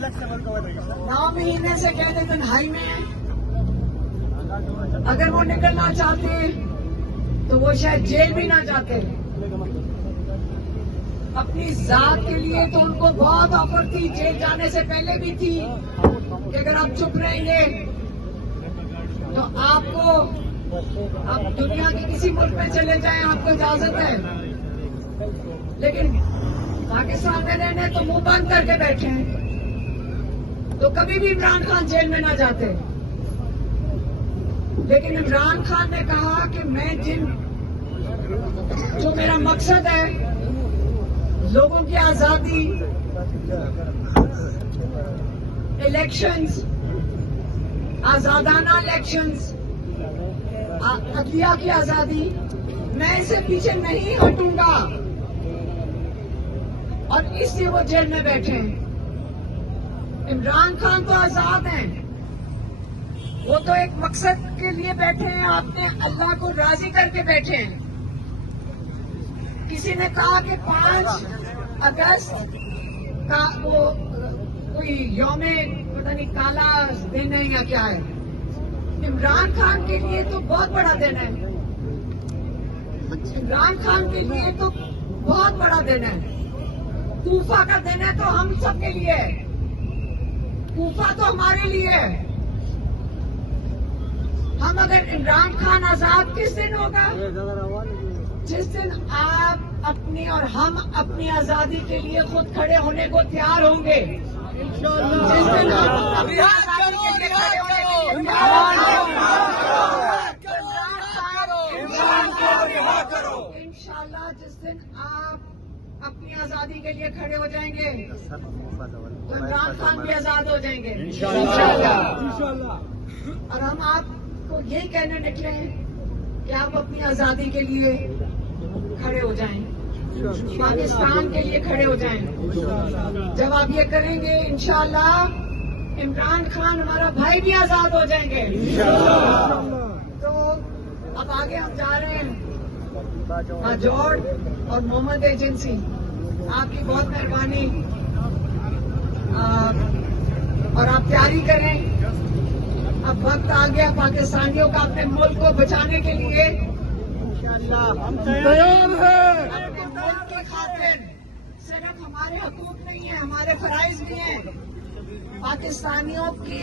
9 महीने से कैद तन्हाई में है। अगर वो निकलना चाहते तो वो शायद जेल भी ना जाते। अपनी जात के लिए तो उनको बहुत ऑफर थी, जेल जाने से पहले भी थी कि अगर आप चुप रहेंगे तो आपको, आप दुनिया के किसी मुल्क में चले जाएं, आपको इजाजत है। लेकिन पाकिस्तान में रहने तो मुंह बंद करके बैठे हैं, तो कभी भी इमरान खान जेल में ना जाते। लेकिन इमरान खान ने कहा कि मैं जो मेरा मकसद है, लोगों की आजादी, इलेक्शंस, आजादाना इलेक्शंस, अदलिया की आजादी, मैं इससे पीछे नहीं हटूंगा। और इसलिए वो जेल में बैठे हैं। इमरान खान तो आजाद हैं, वो तो एक मकसद के लिए बैठे हैं, आपने अल्लाह को राजी करके बैठे हैं। किसी ने कहा कि 5 अगस्त का वो कोई यौमे पता नहीं काला दिन है या क्या है। इमरान खान के लिए तो बहुत बड़ा दिन है। इमरान खान के लिए तो बहुत बड़ा दिन है। कूफा का दिन है तो हम सबके लिए है। कूफा तो हमारे लिए है। हम अगर इमरान खान आजाद किस दिन होगा? जिस दिन आप अपनी और हम अपनी आजादी के लिए खुद खड़े होने को तैयार होंगे। जिस दिन हम अपनी आजादी के लिए खड़े होने के लिए इंशाल्लाह, जिस दिन आप अपनी आजादी के लिए खड़े हो जाएंगे तो इमरान खान भी आजाद हो जाएंगे इंशाल्लाह। और हम आपको यही कहने निकले हैं कि आप अपनी आजादी के लिए खड़े हो जाएं, पाकिस्तान के लिए खड़े हो जाएं। जब आप ये करेंगे इंशाल्लाह, इमरान खान हमारा भाई भी आजाद हो जाएंगे। तो अब आगे हम जा रहे हैं। जोड़ और मोहम्मद एजेंसी, आपकी बहुत मेहरबानी। और आप तैयारी करें। अब वक्त आ गया पाकिस्तानियों का अपने मुल्क को बचाने के लिए। हम तैयार हैं। अपने मुल्क की खातिर सिर्फ हमारे हकूक नहीं है, हमारे फराइज भी हैं। पाकिस्तानियों की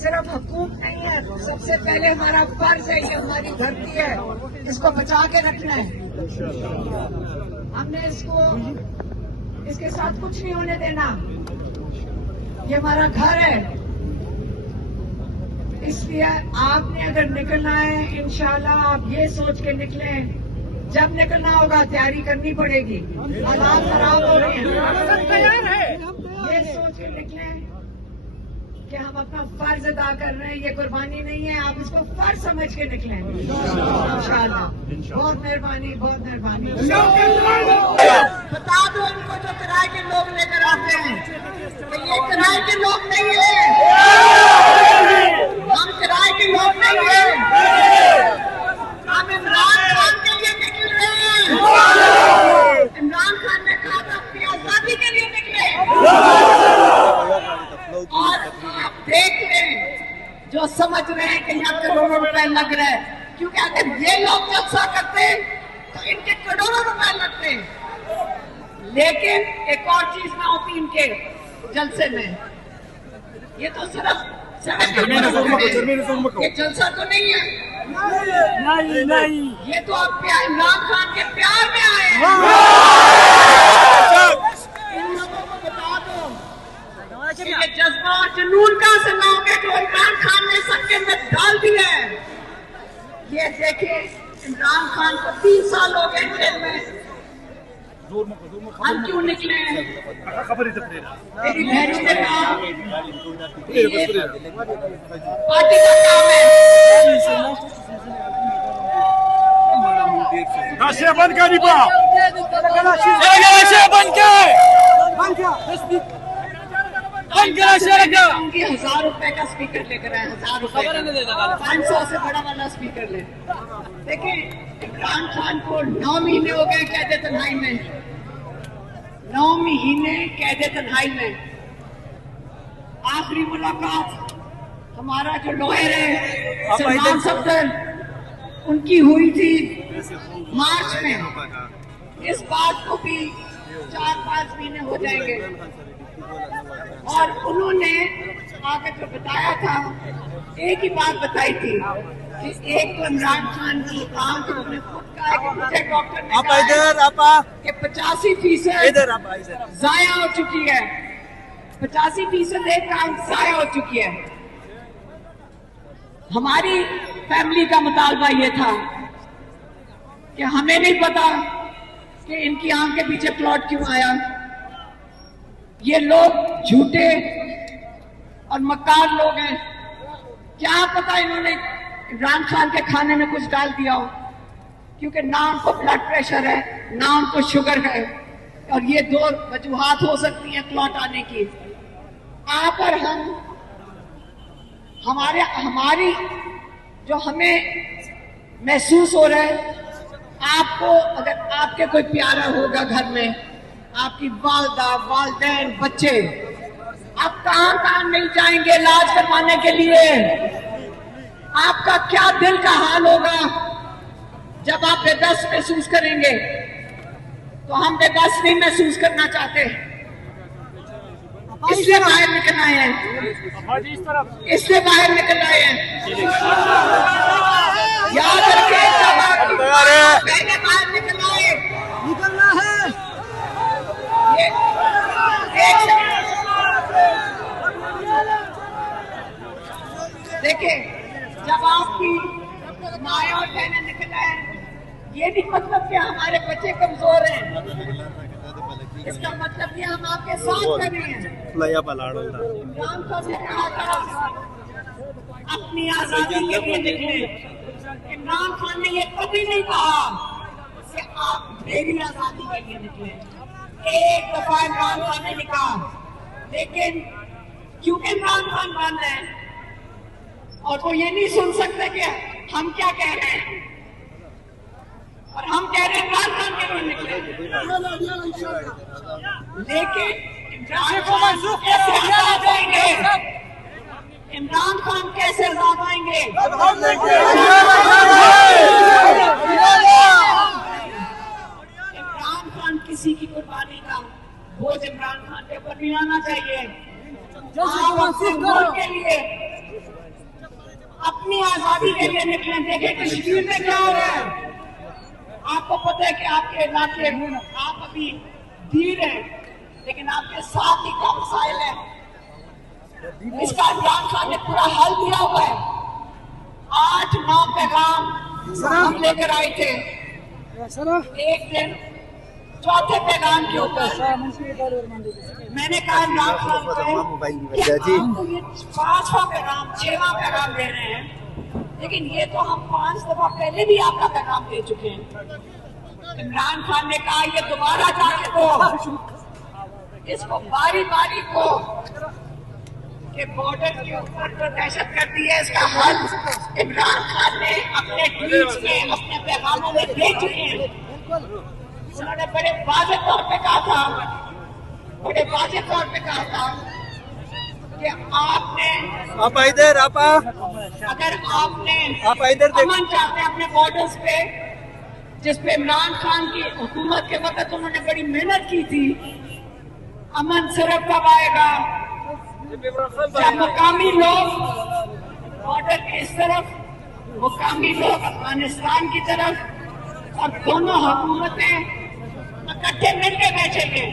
सिर्फ हकूक नहीं है, सबसे पहले हमारा फर्ज है। ये हमारी धरती है, इसको बचा के रखना है। हमने इसके साथ कुछ नहीं होने देना। ये हमारा घर है। इसलिए आपने अगर निकलना है, इंशाल्लाह आप ये सोच के निकलें, जब निकलना होगा तैयारी करनी पड़ेगी। हालात खराब हो रहे हैं, तैयार है। ये सोच के निकलें कि हम अपना फर्ज अदा कर रहे हैं। ये कुर्बानी नहीं है, आप इसको फर्ज समझ के निकलें इंशाल्लाह। बहुत मेहरबानी, बहुत मेहरबानी। बता दो उनको जो किराए के लोग लेकर आते हैं, ये किराए के लोग नहीं है। हम किराए के लोग नहीं है। हम इमरान खान के लिए निकले। इमरान खान ने कहा था अपनी आजादी के लिए निकले। और आप देख लें, जो समझ रहे हैं कि यहाँ करोड़ों रुपए लग रहे हैं, क्योंकि अगर ये लोग जलसा करते तो इनके करोड़ों रुपए लगते। लेकिन एक और चीज ना होती इनके जलसे में। ये तो सिर्फ ये जलसा तो नहीं है। नहीं। ये तो आप इमरान खान के प्यार में आए हैं। इन लोगों को बता दो कि ये जज्बा और जुनून का सलाओगे जो इमरान खान ने सबके अंदर डाल दिया है। ये देखिए, इमरान खान को 3 साल हो गए जेल में। हम क्यों निकले हैं? मेरी बहनों ने कहा पार्टी का काम है। नशे बंद कर दी, नशे बंद कर। 1000 रुपए का स्पीकर लेकर आए, 1000 रुपए, 500 से बड़ा वाला स्पीकर ले। देखिए, इमरान खान को 9 महीने हो गए कैद तन्हाई में। 9 महीने कैद तन्हाई में। आखिरी मुलाकात हमारा जो लॉयर है सलमान सफदर, उनकी हुई थी मार्च में। इस बात को भी 4-5 महीने हो जाएंगे और उन्होंने आगे जो बताया था, एक ही बात बताई थी कि एक तो इमरान खान की आंख उन्होंने खुद कहा कि मुझे डॉक्टर ने कहा कि 85% जाया हो चुकी है, 85% एक आंख जाया हो चुकी है। हमारी फैमिली का मुतालबा ये था कि हमें नहीं पता कि इनकी आंख के पीछे प्लॉट क्यों आया। ये लोग झूठे और मक्कार लोग हैं, क्या पता इन्होंने इमरान खान के खाने में कुछ डाल दिया हो, क्योंकि ना उनको ब्लड प्रेशर है ना उनको शुगर है, और ये 2 वजूहात हो सकती हैं क्लॉट आने की। आप और हम हमारी जो हमें महसूस हो रहा है, आपको अगर आपके कोई प्यारा होगा घर में, आपकी वालदा वालदैन बच्चे, आप कहां नहीं जाएंगे इलाज करवाने के लिए। आपका क्या दिल का हाल होगा जब आप बेबस महसूस करेंगे। तो हम बेबस नहीं महसूस करना चाहते, इसलिए बाहर निकल आए हैं, इसलिए बाहर निकल आए हैं। याद रखिए, जब आप बाहर निकल आए, निकलना है। देखिए, जब आपकी माएँ और बहनें निकल आए, ये नहीं मतलब कि हमारे बच्चे कमजोर हैं, इसका मतलब कि हम आपके साथ कर रहे हैं। इमरान खान ने कहा था अपनी आजादी के लिए निकले। इमरान खान ने ये कभी नहीं कहा कि आप मेरी आजादी के लिए निकले। एक दफा इमरान खान ने कहा, लेकिन क्योंकि इमरान खान बंद है और वो ये नहीं सुन सकते कि हम क्या कह रहे हैं, और हम कह रहे हैं इमरान खान के लिए निकले। लेकिन इमरान खान कैसे आजाद आएंगे? इमरान खान कैसे आजाद आएंगे? इमरान खान किसी की कुर्बानी का बोझ इमरान खान के ऊपर नहीं आना चाहिए। के लिए अपनी आजादी के लिए निकले। देखे कश्मीर में क्या हो रहा है, आपको पता है कि आपके इलाके आप अभी धीर है, लेकिन आपके साथ ही का मसाइल है। इसका इमरान खान ने पूरा हल दिया हुआ है। 8-9 पैगाम हम लेकर आए थे। एक दिन चौथे पैगाम के ऊपर मैंने कहा इमरान खान को कि आपको ये 5वां पैगाम 6वां पैगाम दे रहे हैं, लेकिन ये तो हम 5 दफा पहले भी आपका पैगाम दे चुके हैं। इमरान खान ने कहा ये दोबारा जाके दो, इसको बारी बारी को कि बॉर्डर के ऊपर जो दहशत गर्दी है, इसका हल इमरान खान ने अपने ट्वीट्स में, अपने पैगामों में दे चुके हैं। उन्होंने बड़े वाज़ेह तौर पे कहा था, बड़े वाज़ेह तौर पे कहा था कि आपने अगर आपने अमन चाहते हैं अपने बॉर्डर्स पे, जिस पे इमरान खान की हुकूमत के वक्त उन्होंने बड़ी मेहनत की थी, अमन सिर्फ कब आएगा जब मुकामी लोग बॉर्डर के इस तरफ, मुकामी लोग अफगानिस्तान की तरफ, और दोनों हुकूमतें इकट्ठे मिलकर बैठेंगे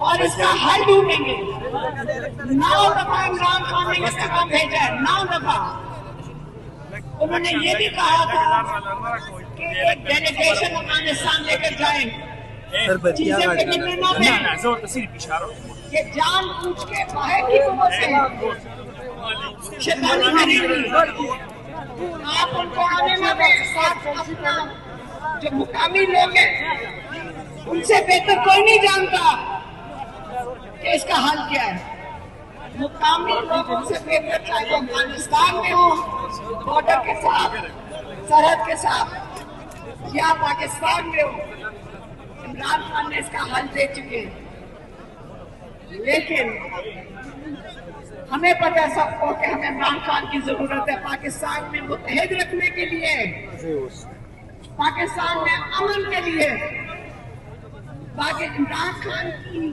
और इसका हल ढूंढेंगे। 9 दफा इमरान खान ने ये पैगाम भेजा है, 9 दफा। उन्होंने ये भी कहा था कि एक डेलीगेशन अफगानिस्तान लेकर जाए, चीजें बिगड़ने ना दें। ये जान पूछ के बाहर की कुवत से शैतानी करेंगी, आप उनको आने ना दें। साथ अपना जो मुकामी लोग हैं, उनसे बेहतर कोई नहीं जानता कि इसका हल क्या है। मुकामी लोगों से बेहतर, चाहे वो अफगानिस्तान में हो बॉर्डर के साथ, सरहद के साथ, या पाकिस्तान में हो, इमरान खान ने इसका हल दे चुके हैं। लेकिन हमें पता है सबको कि हमें इमरान खान की जरूरत है पाकिस्तान में मुत्तहिद रखने के लिए, पाकिस्तान में अमन के लिए। बाकी इमरान खान की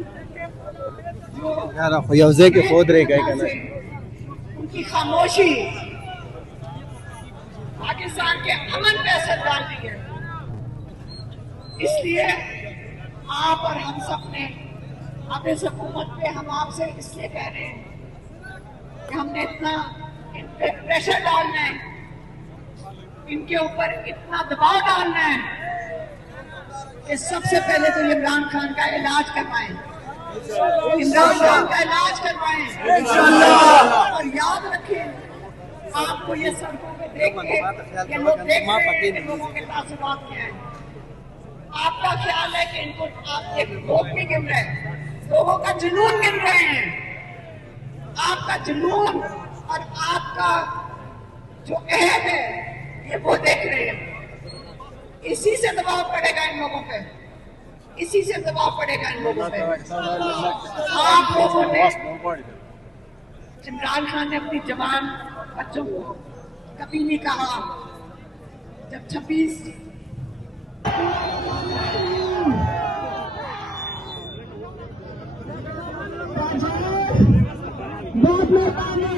जो उनकी खामोशी पाकिस्तान के अमन पे असर डाल रही है। इसलिए आप और हम सब ने अब इस हुकूमत पे हम आपसे इसलिए कह रहे हैं कि हमने इतना इन पे प्रेशर डालना है, इनके ऊपर इतना दबाव डालना है कि सबसे पहले तो इमरान खान का इलाज करवाएं, इमरान खान का इलाज करवाएं इंशाअल्लाह। और याद रखें, आपको ये सड़कों पे देख के ये लोग देख रहे हैं लोगों के तासुरात क्या है। आपका ख्याल है कि इनको आप एक लोग भी गिन रहे हैं, लोगों का जुनून गिन रहे हैं। आपका जुनून और आपका जो अहद है ये वो देख रहे हैं। इसी से दबाव पड़ेगा इन लोगों पे, इसी से दबाव पड़ेगा इन लोगों पे। आप लोगों ने, इमरान खान ने अपनी जवान बच्चों को कभी नहीं कहा जब 26 बहुत मेहरबानी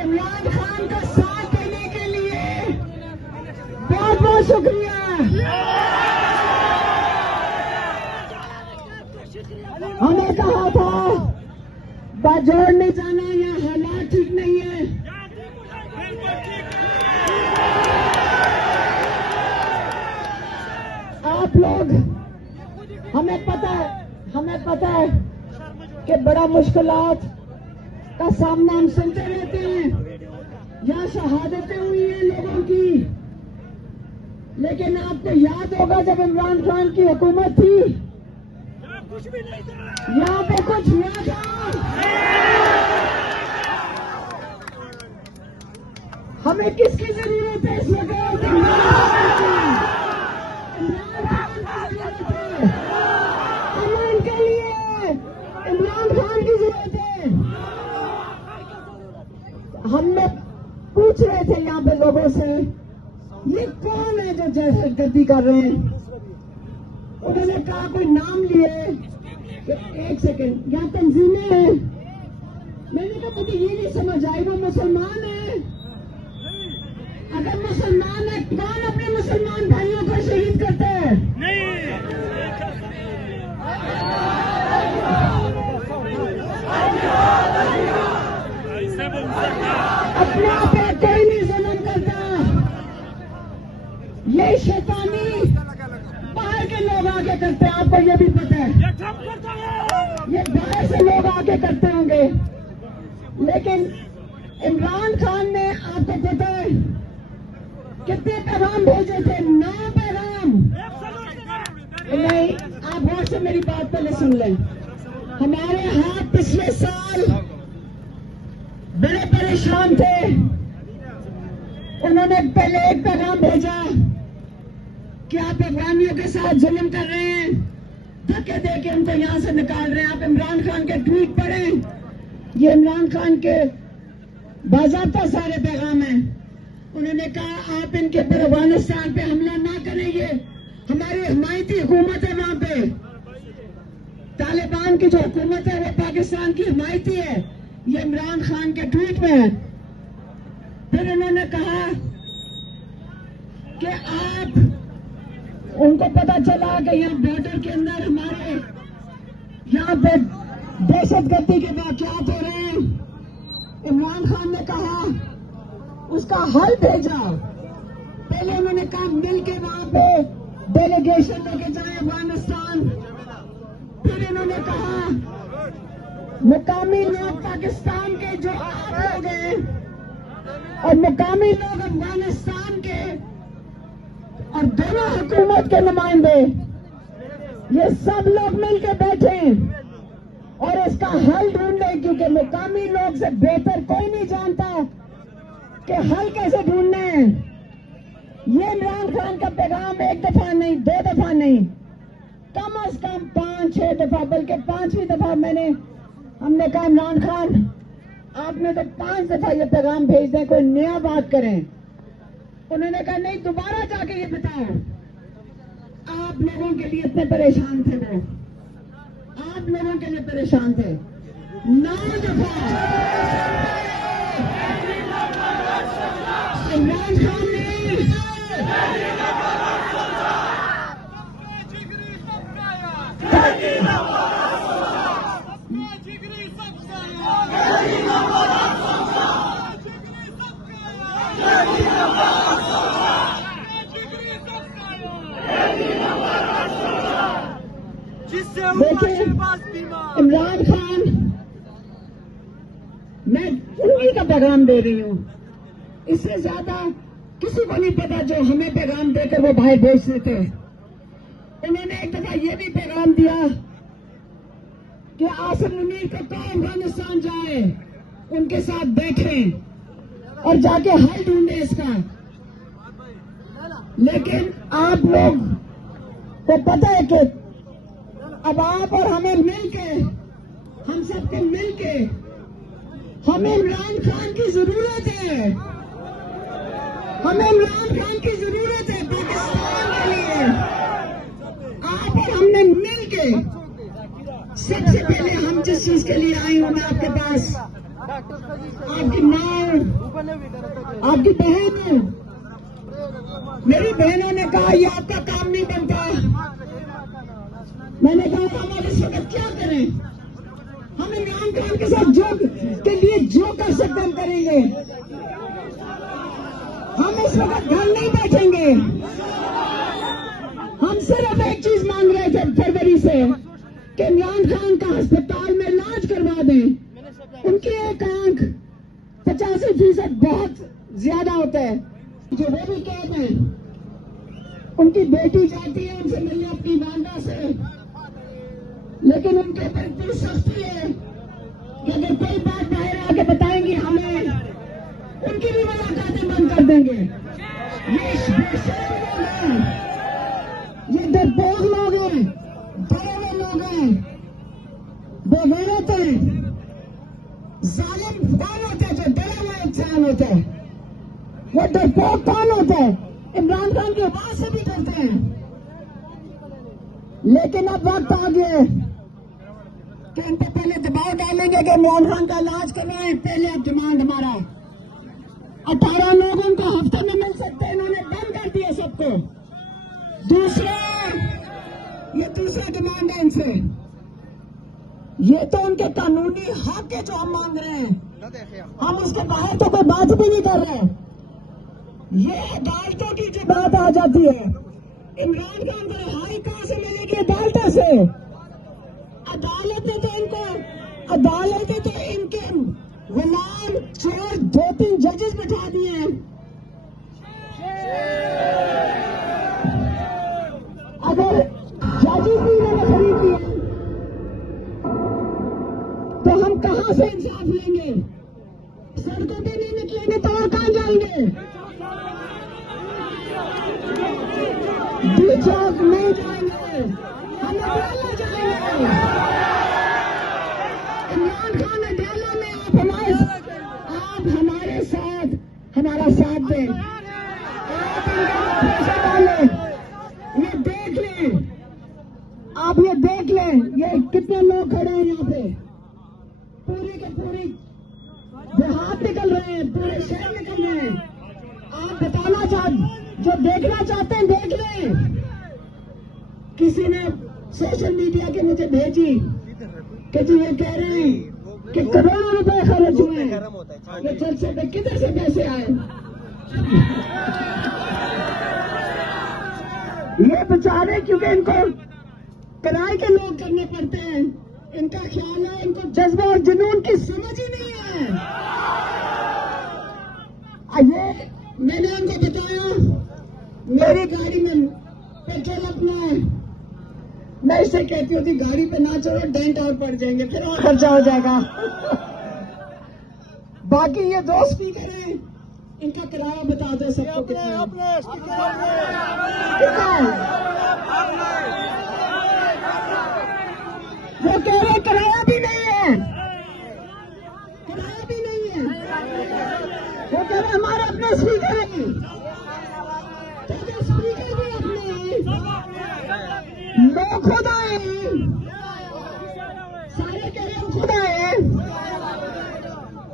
इमरान खान का साथ देने के लिए बहुत बहुत शुक्रिया। हमें कहा था बाजोड़ नहीं जाना, यहाँ हालात ठीक नहीं है। आप लोग, हमें पता है कि बड़ा मुश्किलात का सामना हम सुनते रहते हैं, यहाँ शहादतें हुई हैं लोगों की। लेकिन आपको याद होगा जब इमरान खान की हुकूमत थी यहाँ पे कुछ हुआ था? हमें किसकी जरूरत है इस वक्त? अमन के लिए इमरान खान की जरूरत है। हमने पूछ रहे थे यहाँ पे लोगों से, ये कौन है जो दहशतगर्दी कर रहे हैं? उन्होंने कहा कोई नाम लिए, एक सेकंड, यहाँ तंजीमें हैं। मैंने कहा मुझे ये नहीं समझ आई, वो मुसलमान है? अगर मुसलमान है, कौन अपने मुसलमान भाइयों को शहीद करते हैं? अपने आप पे कोई नहीं जुल्म करता। ये शैतानी बाहर के लोग आके करते हैं, आपको ये भी पता है। ये बाहर से लोग आके करते होंगे, लेकिन इमरान खान ने, आपको पता है कितने पैगाम भेजे थे? 9 पैगाम। नहीं, आप गौर से मेरी बात पहले सुन लें। हमारे हाथ पिछले साल बड़े परेशान थे। उन्होंने पहले एक पैगाम भेजा कि आप अफगानियों के साथ जुल्म कर रहे हैं, धक्के दे के उनको यहां से निकाल रहे हैं। आप इमरान खान के ट्वीट पढ़ें, ये इमरान खान के बाज़ाब्ता सारे पैगाम हैं। उन्होंने कहा आप इनके ऊपर अफगानिस्तान पे हमला ना करेंगे, हमारी हिमायती हुकूमत है वहां पे। तालिबान की जो हुकूमत है वो पाकिस्तान की हिमायती है, ये इमरान खान के ट्वीट में है। फिर उन्होंने कहा कि आप, उनको पता चला कि यहाँ बॉर्डर के अंदर हमारे यहाँ पे दहशतगर्दी के वाक़यात हो रहे हैं। इमरान खान ने कहा उसका हल भेजा। पहले उन्होंने कहा मिलके वहां पे डेलीगेशन लेके जाए अफगानिस्तान। फिर इन्होंने कहा मुकामी लोग पाकिस्तान के जो आप लोग हैं और मुकामी लोग अफगानिस्तान के और दोनों हुकूमत के नुमाइंदे, ये सब लोग मिलकर बैठे और इसका हल ढूंढे, क्योंकि मुकामी लोग से बेहतर कोई नहीं जानता कि हल कैसे ढूंढने हैं। ये इमरान खान का पैगाम एक दफा नहीं, 2 दफा नहीं, कम से कम 5-6 दफा, बल्कि 5वीं दफा हमने कहा इमरान खान आपने तो 5 दफा ये पैगाम भेज दें, कोई नया बात करें। उन्होंने कहा नहीं, दोबारा जाके ये बताओ आप लोगों के लिए इतने परेशान थे, वो आप लोगों के लिए परेशान थे। 9 दफा इमरान खान ने देखिए इमरान खान, मैं उन्हीं का पैगाम दे रही हूँ, इससे ज्यादा किसी को नहीं पता जो हमें पैगाम देकर वो बाहर भेज देते। उन्होंने एक दफा ये भी पैगाम दिया कि आसिम मुनीर को तो अफगानिस्तान जाए, उनके साथ बैठें और जाके हल ढूंढे इसका। लेकिन आप लोग को पता है कि अब आप और हमें मिलके, हम सबको मिलके, हमें इमरान खान की जरूरत है, हमें इमरान खान की जरूरत है पाकिस्तान के लिए। आप और हमने मिलके, सबसे पहले हम जिस चीज के लिए आई हूं मैं आपके पास, आपकी माँ, आपकी बहन, मेरी बहनों ने कहा ये आपका काम नहीं बनता। मैंने कहा हम अब इस वक्त क्या करें, हम इमरान खान के साथ जो कर सकते हम करेंगे। हम इस वक्त घर नहीं बैठेंगे। हम सिर्फ एक चीज मांग रहे थे फरवरी से कि इमरान खान का अस्पताल में इलाज करवा दें। उनकी एक आंख 85% बहुत ज्यादा होता है, जो वो भी कह रहे हैं। उनकी बेटी जाती है उनसे मिलने अपनी वांदा से, लेकिन उनके ऊपर इतनी सख्ती है कि अगर कोई बात बाहर आके बताएंगी हमें, उनकी भी मुलाकातें बंद कर देंगे। ये बेशर्म लोग हैं, ये डरपोक लोग हैं, डरे हुए लोग हैं, बेगैरत हैं। जालिम कौन होता है? जो डरा हुआ इंसान होता है। वो डरपोक कौन होता है? इमरान खान की आवाज से भी डरते हैं। लेकिन अब वक्त आ गया है कि इन पर पहले दबाव डालेंगे कि इमरान खान का इलाज करवाएं। पहले अब डिमांड हमारा 18 लोगों को हफ्ते में मिल सकते हैं, इन्होंने बंद कर दिया सबको। ये दूसरा डिमांड है इनसे। ये तो उनके कानूनी हक है जो हम मांग रहे हैं, हम उसके बाहर तो कोई बात भी नहीं कर रहे। ये अदालतों की जो बात आ जाती है, इमरान खान को रिहाई कहां से मिलेगी? अदालतों से। अदालत ने तो इनके गुलाम चोर 2-3 जजेस बिठा दिए हैं। अगर जजेस भी इन्होंने खरीद लिया तो हम कहां से इंसाफ लेंगे? सड़कों पे नहीं निकलेंगे तो और कहां जाएंगे? चौक नहीं जाएंगे, हम अदालत जाएंगे। इमरान खान अदालत में आप हमारे साथ हमारा साथ दें, आप इनका पैसा डालें। ये देख लें, आप ये देख लें, ये कितने लोग खड़े हैं यहाँ पे, पूरी के पूरी देहात निकल रहे हैं, पूरे शहर निकल रहे हैं। आप बताना जो देखना चाहते हैं देख लें। किसी ने सोशल मीडिया के मुझे भेजी कि जी ये कह रहे हैं कि करोड़ों रुपए खर्च हुए हैं, ये जलसे पे किधर से पैसे आए? ये बेचारे, क्योंकि इनको किराए के लोग करने पड़ते हैं, इनका ख्याल है, इनको जज्बा और जुनून की समझ ही नहीं है। ये मैंने उनको बताया मेरी गाड़ी में पेट्रोल अपना है, मैं इससे कहती होती गाड़ी पे ना चलो, डेंट और पड़ जाएंगे, फिर और खर्चा हो जाएगा। बाकी ये 2 स्पीकर हैं, इनका किराया बता दो सबको कितना है। वो कह रहे किराया भी नहीं है, किराया भी नहीं है। वो कह रहे हमारे अपने स्पीकर हैं, स्पीकर भी अपने लोग खुद आए, सारे कह रहे हम खुद आए।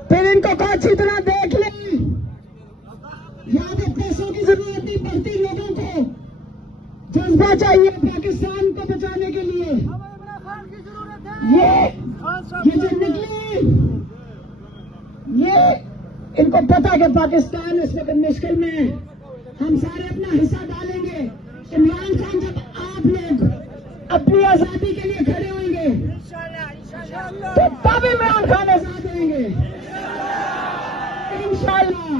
फिर इनको कहा अच्छी तरह देख ले, यहाँ पे पैसों की जरूरत नहीं पड़ती, लोगों को जज्बा चाहिए पाकिस्तान को बचाने के लिए। ये जो निकली, ये इनको पता कि पाकिस्तान इस वक्त मुश्किल में है, हम सारे अपना हिस्सा डालेंगे। इमरान खान जब आप लोग अपनी आजादी के लिए खड़े होंगे तो तब इमरान खान आजाद होंगे इंशाअल्लाह।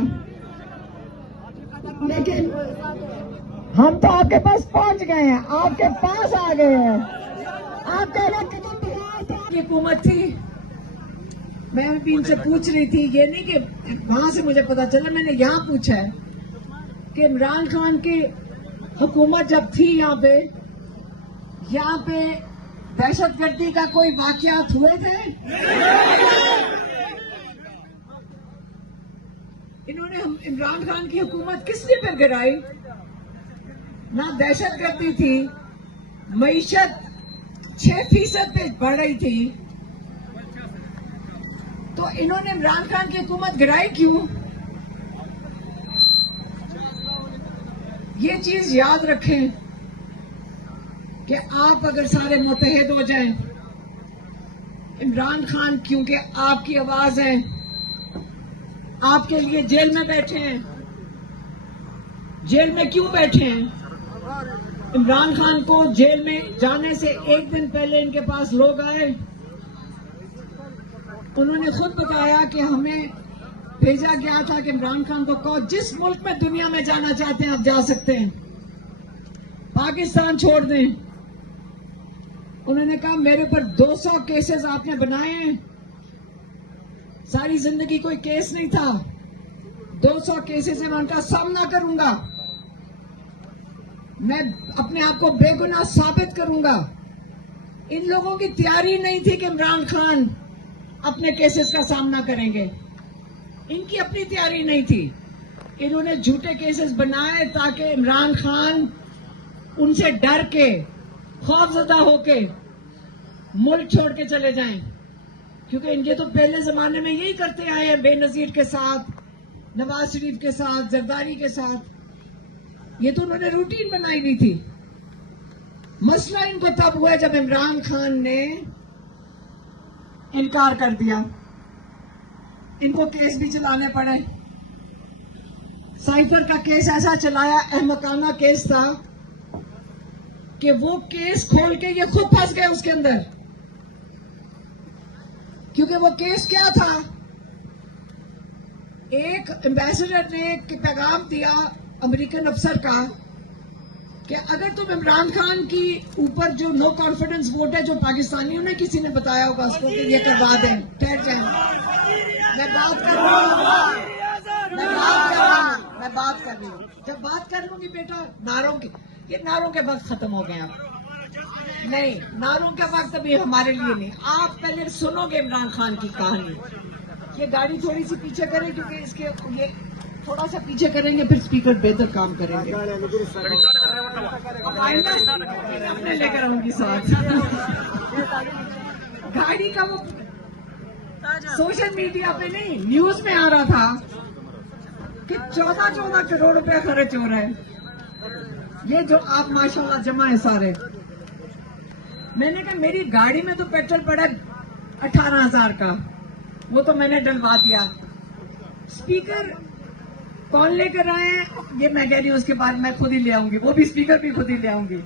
लेकिन हम तो आपके पास पहुंच गए हैं, आपके पास आ गए हैं। आप कह रहे की हुकूमत थी, मैं भी इनसे पूछ रही थी, ये नहीं कि वहां से मुझे पता चला, मैंने यहाँ पूछा है कि इमरान खान की हुकूमत जब थी यहाँ पे दहशतगर्दी का कोई वाकयात हुए थे? इन्होंने इमरान खान की हुकूमत किस लिए पर गिराई? ना दहशतगर्दी थी, मईशत 6% पे बढ़ रही थी, तो इन्होंने इमरान खान की हुकूमत गिराई क्यों? ये चीज याद रखें कि आप अगर सारे मुत्तहिद हो जाएं, इमरान खान क्योंकि आपकी आवाज है, आपके लिए जेल में बैठे हैं। जेल में क्यों बैठे हैं? इमरान खान को जेल में जाने से एक दिन पहले इनके पास लोग आए, उन्होंने खुद बताया कि हमें भेजा गया था कि इमरान खान को कहो जिस मुल्क में दुनिया में जाना चाहते हैं आप जा सकते हैं, पाकिस्तान छोड़ दें। उन्होंने कहा मेरे पर 200 केसेस आपने बनाए हैं, सारी जिंदगी कोई केस नहीं था, 200 केसेस से मैं उनका सामना करूंगा, मैं अपने आप को बेगुनाह साबित करूंगा। इन लोगों की तैयारी नहीं थी कि इमरान खान अपने केसेस का सामना करेंगे, इनकी अपनी तैयारी नहीं थी। इन्होंने झूठे केसेस बनाए ताकि इमरान खान उनसे डर के, खौफजदा होके मुल्क छोड़ के चले जाएं, क्योंकि इनके तो पहले जमाने में यही करते आए हैं, बेनजीर के साथ, नवाज शरीफ के साथ, जरदारी के साथ। ये तो उन्होंने रूटीन बनाई हुई थी। मसला इनको तब हुआ जब इमरान खान ने इनकार कर दिया, इनको केस भी चलाने पड़े। साइफर का केस ऐसा चलाया, अहमकाना केस था कि वो केस खोल के ये खुद फंस गए उसके अंदर, क्योंकि वो केस क्या था, एक एम्बेसडर ने एक पैगाम दिया अमेरिकन अफसर का कि अगर तुम इमरान खान की ऊपर जो नो कॉन्फिडेंस वोट है, जो पाकिस्तानियों ने किसी ने बताया होगा उसको कि ये करवा दें, ठहर जाए, मैं बात कर रही हूँ, मैं बात कर रही हूँ। जब बात कर लूंगी बेटा नारों की, ये नारों के वक्त खत्म हो गए, अब नहीं, नारों के वक्त अभी हमारे लिए नहीं। आप पहले सुनोगे इमरान खान की कहानी। ये गाड़ी थोड़ी सी पीछे करें, क्योंकि इसके ये थोड़ा सा पीछे करेंगे फिर स्पीकर बेहतर काम करेंगे। अपने लेकर आऊंगी साथ। गाड़ी का वो सोशल मीडिया पे नहीं, न्यूज में आ रहा था कि 14 करोड़ रुपया खर्च हो रहा है। ये जो आप माशाल्लाह जमा है सारे, मैंने कहा मेरी गाड़ी में तो पेट्रोल पड़ा 18,000 का, वो तो मैंने डलवा दिया। स्पीकर कौन लेकर आए हैं ये मैं कह रही हूँ, उसके बाद मैं खुद ही ले आऊंगी, वो भी स्पीकर भी खुद ही ले आऊंगी।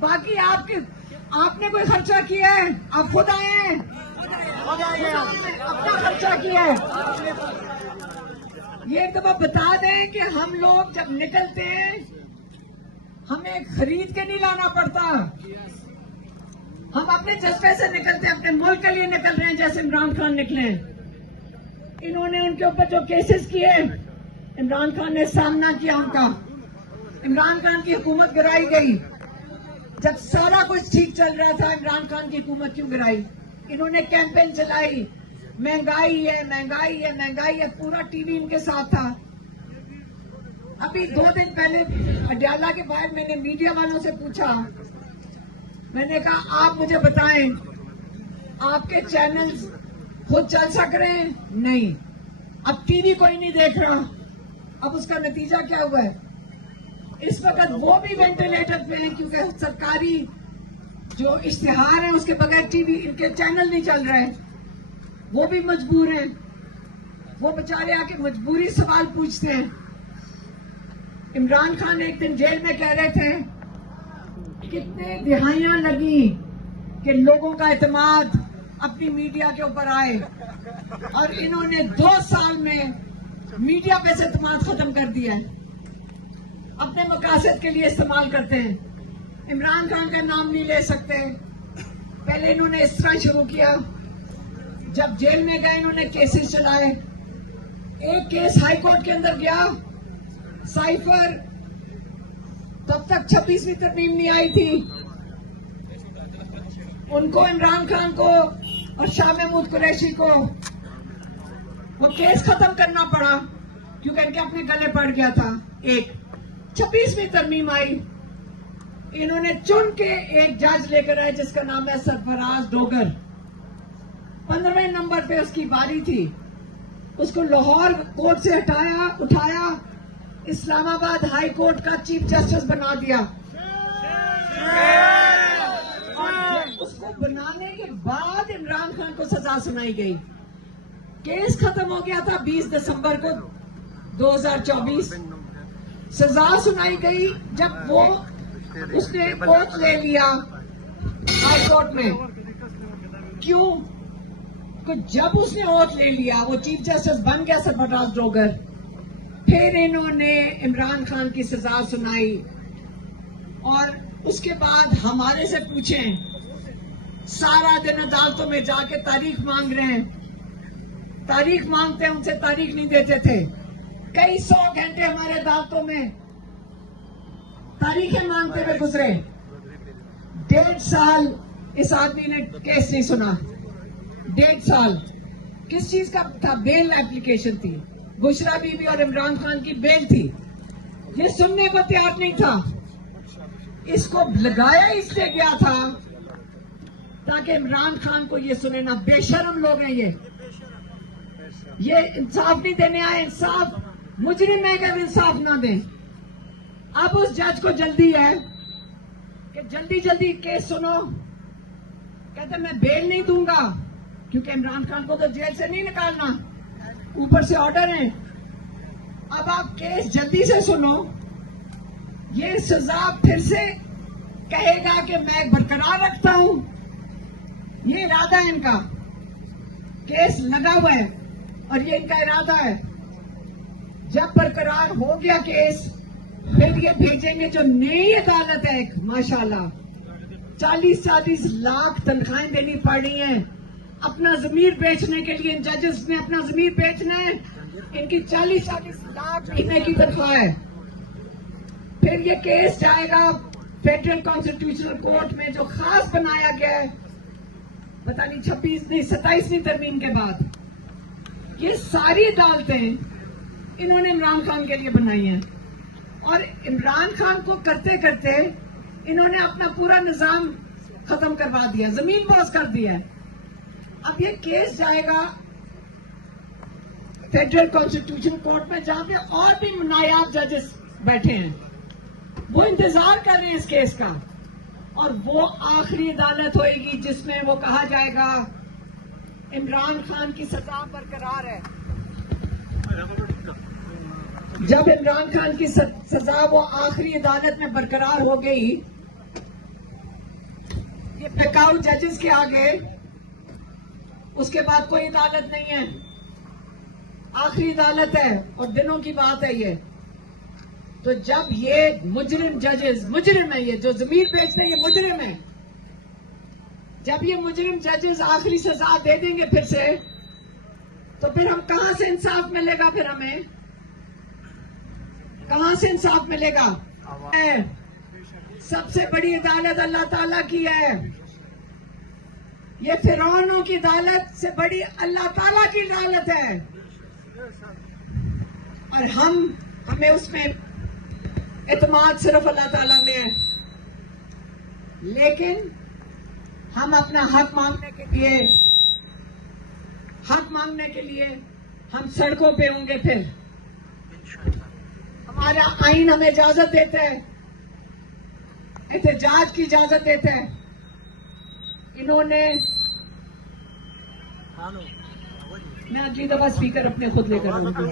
बाकी आपने कोई खर्चा किया है? आप खुद आए हैं, अपना खर्चा किया है। ये एक दफा बता दें कि हम लोग जब निकलते हैं हमें खरीद के नहीं लाना पड़ता, हम अपने जज्बे से निकलते हैं, अपने मुल्क के लिए निकल रहे हैं, जैसे इमरान खान निकले। इन्होंने उनके ऊपर जो केसेस किए, इमरान खान ने सामना किया उनका, इमरान खान की हुकूमत गिराई गई। जब सारा कुछ ठीक चल रहा था, इमरान खान की हुकूमत क्यों गिराई? इन्होंने कैंपेन चलाई, महंगाई है, महंगाई है, महंगाई है, पूरा टीवी इनके साथ था। अभी 2 दिन पहले अडयाला के बाहर मैंने मीडिया वालों से पूछा, मैंने कहा आप मुझे बताएं, आपके चैनल्स खुद चल सक रहे हैं? नहीं। अब टीवी कोई नहीं देख रहा। अब उसका नतीजा क्या हुआ है? इस वक्त वो भी वेंटिलेटर पे हैं क्योंकि सरकारी जो इश्तिहार है उसके बगैर टीवी इनके चैनल नहीं चल रहे। वो भी मजबूर हैं। वो बेचारे आके मजबूरी सवाल पूछते हैं। इमरान खान एक दिन जेल में कह रहे थे कितने दिहाइयां लगी कि लोगों का एतमाद अपनी मीडिया के ऊपर आए, और इन्होंने 2 साल में मीडिया पे से एतमाद खत्म कर दिया है। अपने मकासद के लिए इस्तेमाल करते हैं। इमरान खान का नाम नहीं ले सकते। पहले इन्होंने इस तरह शुरू किया, जब जेल में गए इन्होंने केसेस चलाए। एक केस हाई कोर्ट के अंदर गया, साइफर, तब तक 26वीं तरमीम नहीं आई थी। उनको, इमरान खान को और शाह महमूद कुरैशी को वो केस खत्म करना पड़ा क्योंकि इनके अपने गले पड़ गया था। एक 26वीं तरमीम आई, इन्होंने चुन के एक जज लेकर आए जिसका नाम है सरफराज डोगर। 15वें नंबर पे उसकी बारी थी। उसको लाहौर कोर्ट से उठाया, इस्लामाबाद हाई कोर्ट का चीफ जस्टिस बना दिया। और उसको बनाने के बाद इमरान खान को सजा सुनाई गई। केस खत्म हो गया था 20 दिसंबर को 2024। सजा सुनाई गई जब वो उसने ओथ ले लिया हाई कोर्ट में। क्यों? तो जब उसने ओथ ले लिया, वो चीफ जस्टिस बन गया सरफराज डोगर, फिर इन्होंने इमरान खान की सजा सुनाई। और उसके बाद हमारे से पूछें, सारा दिन अदालतों में जाके तारीख मांग रहे हैं। तारीख मांगते हैं, उनसे तारीख नहीं देते थे। कई 100 घंटे हमारे अदालतों में तारीखें मांगते हुए गुजरे। 1.5 साल इस आदमी ने केस नहीं सुना। 1.5 साल किस चीज का था? बेल एप्लीकेशन थी। बुशरा बीबी और इमरान खान की बेल थी। ये सुनने को तैयार नहीं था। इसको लगाया इसलिए गया था ताकि इमरान खान को ये सुने ना। बेशर्म लोग हैं ये इंसाफ नहीं देने आए। इंसाफ मुजरिम है अगर इंसाफ ना दें। अब उस जज को जल्दी है कि जल्दी जल्दी केस सुनो। कहते मैं बेल नहीं दूंगा क्योंकि इमरान खान को तो जेल से नहीं निकालना, ऊपर से ऑर्डर है। अब आप केस जल्दी से सुनो। ये सजा फिर से कहेगा कि मैं बरकरार रखता हूं। ये इरादा है इनका। केस लगा हुआ है और ये इनका इरादा है। जब बरकरार हो गया केस, फिर ये भेजेंगे जो नई अदालत है। माशाल्लाह 40-40 लाख तनख्वाहें देनी पड़ रही हैं अपना जमीर बेचने के लिए। इन जजेस ने अपना जमीर बेचना है। इनकी 40-40 लाख महीने की तनख्वाह है। फिर ये केस जाएगा फेडरल कॉन्स्टिट्यूशनल कोर्ट में, जो खास बनाया गया है, पता नहीं 27वीं तरमीम के बाद। ये सारी अदालतें इन्होंने इमरान खान के लिए बनाई हैं। और इमरान खान को करते करते इन्होंने अपना पूरा निजाम खत्म करवा दिया, जमीन बोझ कर दिया है। अब ये केस जाएगा फेडरल कॉन्स्टिट्यूशन कोर्ट में, जहां पे और भी नायाब जजेस बैठे हैं। वो इंतजार कर रहे हैं इस केस का। और वो आखिरी अदालत होगी जिसमें वो कहा जाएगा इमरान खान की सजा बरकरार है। जब इमरान खान की सजा वो आखिरी अदालत में बरकरार हो गई, ये बैकआउट जजेस के आगे उसके बाद कोई अदालत नहीं है। आखिरी अदालत है और दिनों की बात है ये। तो जब ये मुजरिम जजेस, मुजरिम है ये जो जमीर बेचते हैं, ये मुजरिम है। जब ये मुजरिम जजेस आखिरी सजा दे देंगे फिर से, तो फिर हम कहां से इंसाफ मिलेगा? फिर हमें कहां से इंसाफ मिलेगा? सबसे बड़ी अदालत अल्लाह ताला की है। ये फिरौनों की अदालत से बड़ी अल्लाह ताला की अदालत है, और हमें उसमें एतमाद सिर्फ अल्लाह ताला में है। लेकिन हम अपना हक मांगने के लिए हम सड़कों पे होंगे। फिर हमारा आईन हमें इजाजत देता है, एहतजाज की इजाजत देता है। इन्होंने, मैं अगली दफा स्पीकर अपने खुद लेकर आऊंगी,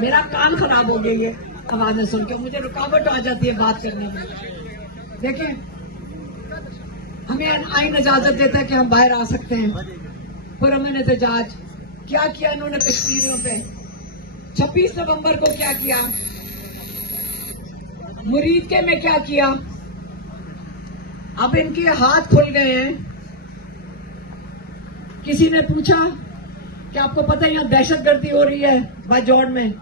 मेरा कान खराब हो गया ये आवाजें सुन के, मुझे रुकावट आ जाती है बात करने में। देखिए, हमें आईन इजाजत देता है कि हम बाहर आ सकते हैं, पुरअमन एहतजाज। क्या किया इन्होंने कश्मीरियों पे? 26 नवंबर को क्या किया, मुरीदके में क्या किया? अब इनके हाथ खुल गए हैं। किसी ने पूछा कि आपको पता है यहाँ दहशतगर्दी हो रही है बाजौड़ में?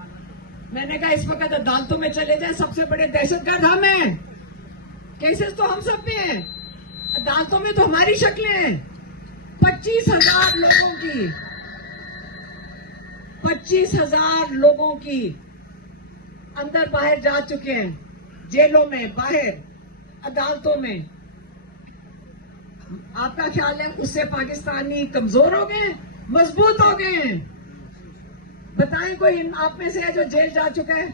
मैंने कहा इस वक्त अदालतों में चले जाए, सबसे बड़े दहशतगर्द हम हैं। केसेस तो हम सब में हैं, अदालतों में तो हमारी शक्लें हैं। 25,000 लोगों की 25,000 लोगों की अंदर बाहर जा चुके हैं, जेलों में, बाहर, अदालतों में। आपका ख्याल है उससे पाकिस्तानी कमजोर हो गए, मजबूत हो गए हैं? बताएं कोई आप में से है जो जेल जा चुका है?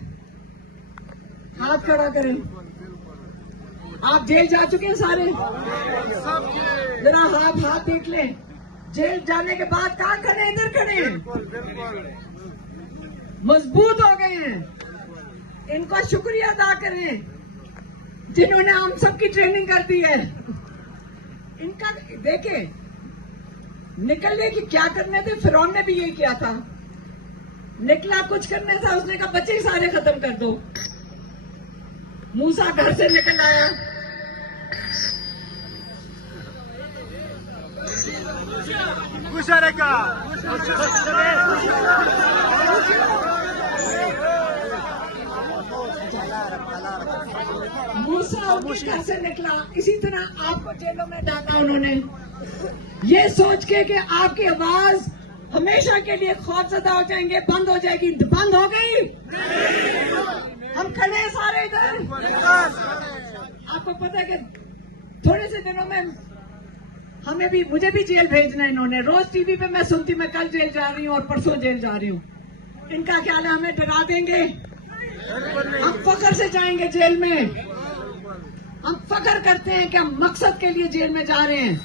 हाथ खड़ा करें। आप जेल जा चुके हैं सारे? जरा हाथ देख लें। जेल जाने के बाद कहां खड़े? इधर खड़े। मजबूत हो गए हैं। इनका शुक्रिया अदा करें जिन्होंने हम सबकी ट्रेनिंग कर दी है। इनका देखे, निकलने की क्या करने थे? फिरौन ने भी यही किया था, निकला कुछ करने था, उसने कहा बच्चे सारे खत्म कर दो। मूसा घर से निकल आया, मूसा उनके घर से निकला। इसी तरह आपको जेलों में डाला उन्होंने, ये सोच के कि आपकी आवाज हमेशा के लिए खौफजदा हो जाएंगे, बंद हो जाएगी। बंद हो गई। हम खड़े हैं सारे इधर। आपको पता है कि थोड़े से दिनों में मुझे भी जेल भेजना है इन्होंने। रोज टीवी पे मैं सुनती, मैं कल जेल जा रही हूँ और परसों जेल जा रही हूँ। इनका ख्याल है हमें डरा देंगे, हम फख्र से जाएंगे जेल में। हम फख्र करते हैं कि हम मकसद के लिए जेल में जा रहे हैं।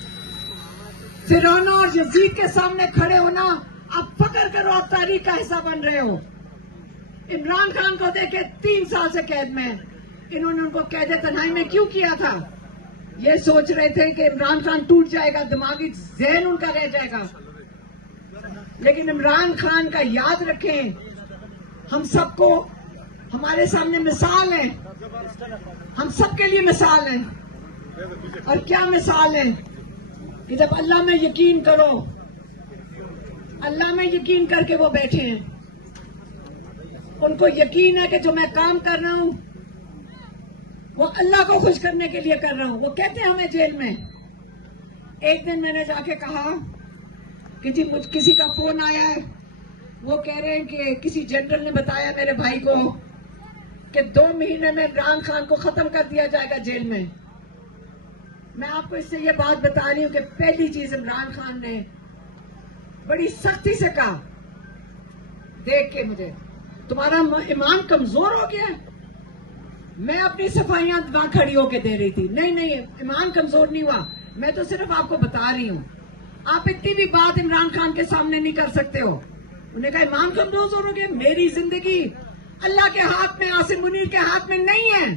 फिरौन और यजीद के सामने खड़े होना, आप फख्र करो, आप तारीख का हिस्सा बन रहे हो। इमरान खान को देखे 3 साल से कैद में, इन्होंने उनको कैद तन्हाई में क्यों किया था? ये सोच रहे थे कि इमरान खान टूट जाएगा, दिमागी जहन उनका रह जाएगा। लेकिन इमरान खान का याद रखें, हम सबको, हमारे सामने मिसाल है, हम सबके लिए मिसाल है। और क्या मिसाल है कि जब अल्लाह में यकीन करो, अल्लाह में यकीन करके वो बैठे हैं, उनको यकीन है कि जो मैं काम कर रहा हूं वो अल्लाह को खुश करने के लिए कर रहा हूं। वो कहते हैं हमें जेल में। एक दिन मैंने जाके कहा कि जी मुझ किसी का फोन आया है, वो कह रहे हैं कि किसी जनरल ने बताया मेरे भाई को कि 2 महीने में इमरान खान को खत्म कर दिया जाएगा जेल में। मैं आपको इससे ये बात बता रही हूं कि पहली चीज इमरान खान ने बड़ी सख्ती से कहा, देख के मुझे तुम्हारा ईमान कमजोर हो गया। मैं अपनी सफाइयां वहां खड़ी होके दे रही थी। नहीं, ईमान कमजोर नहीं हुआ, मैं तो सिर्फ आपको बता रही हूं। आप इतनी भी बात इमरान खान के सामने नहीं कर सकते हो। उन्होंने कहा ईमान कमजोर हो गया। मेरी जिंदगी अल्लाह के हाथ में, आसिम मुनीर के हाथ में नहीं है।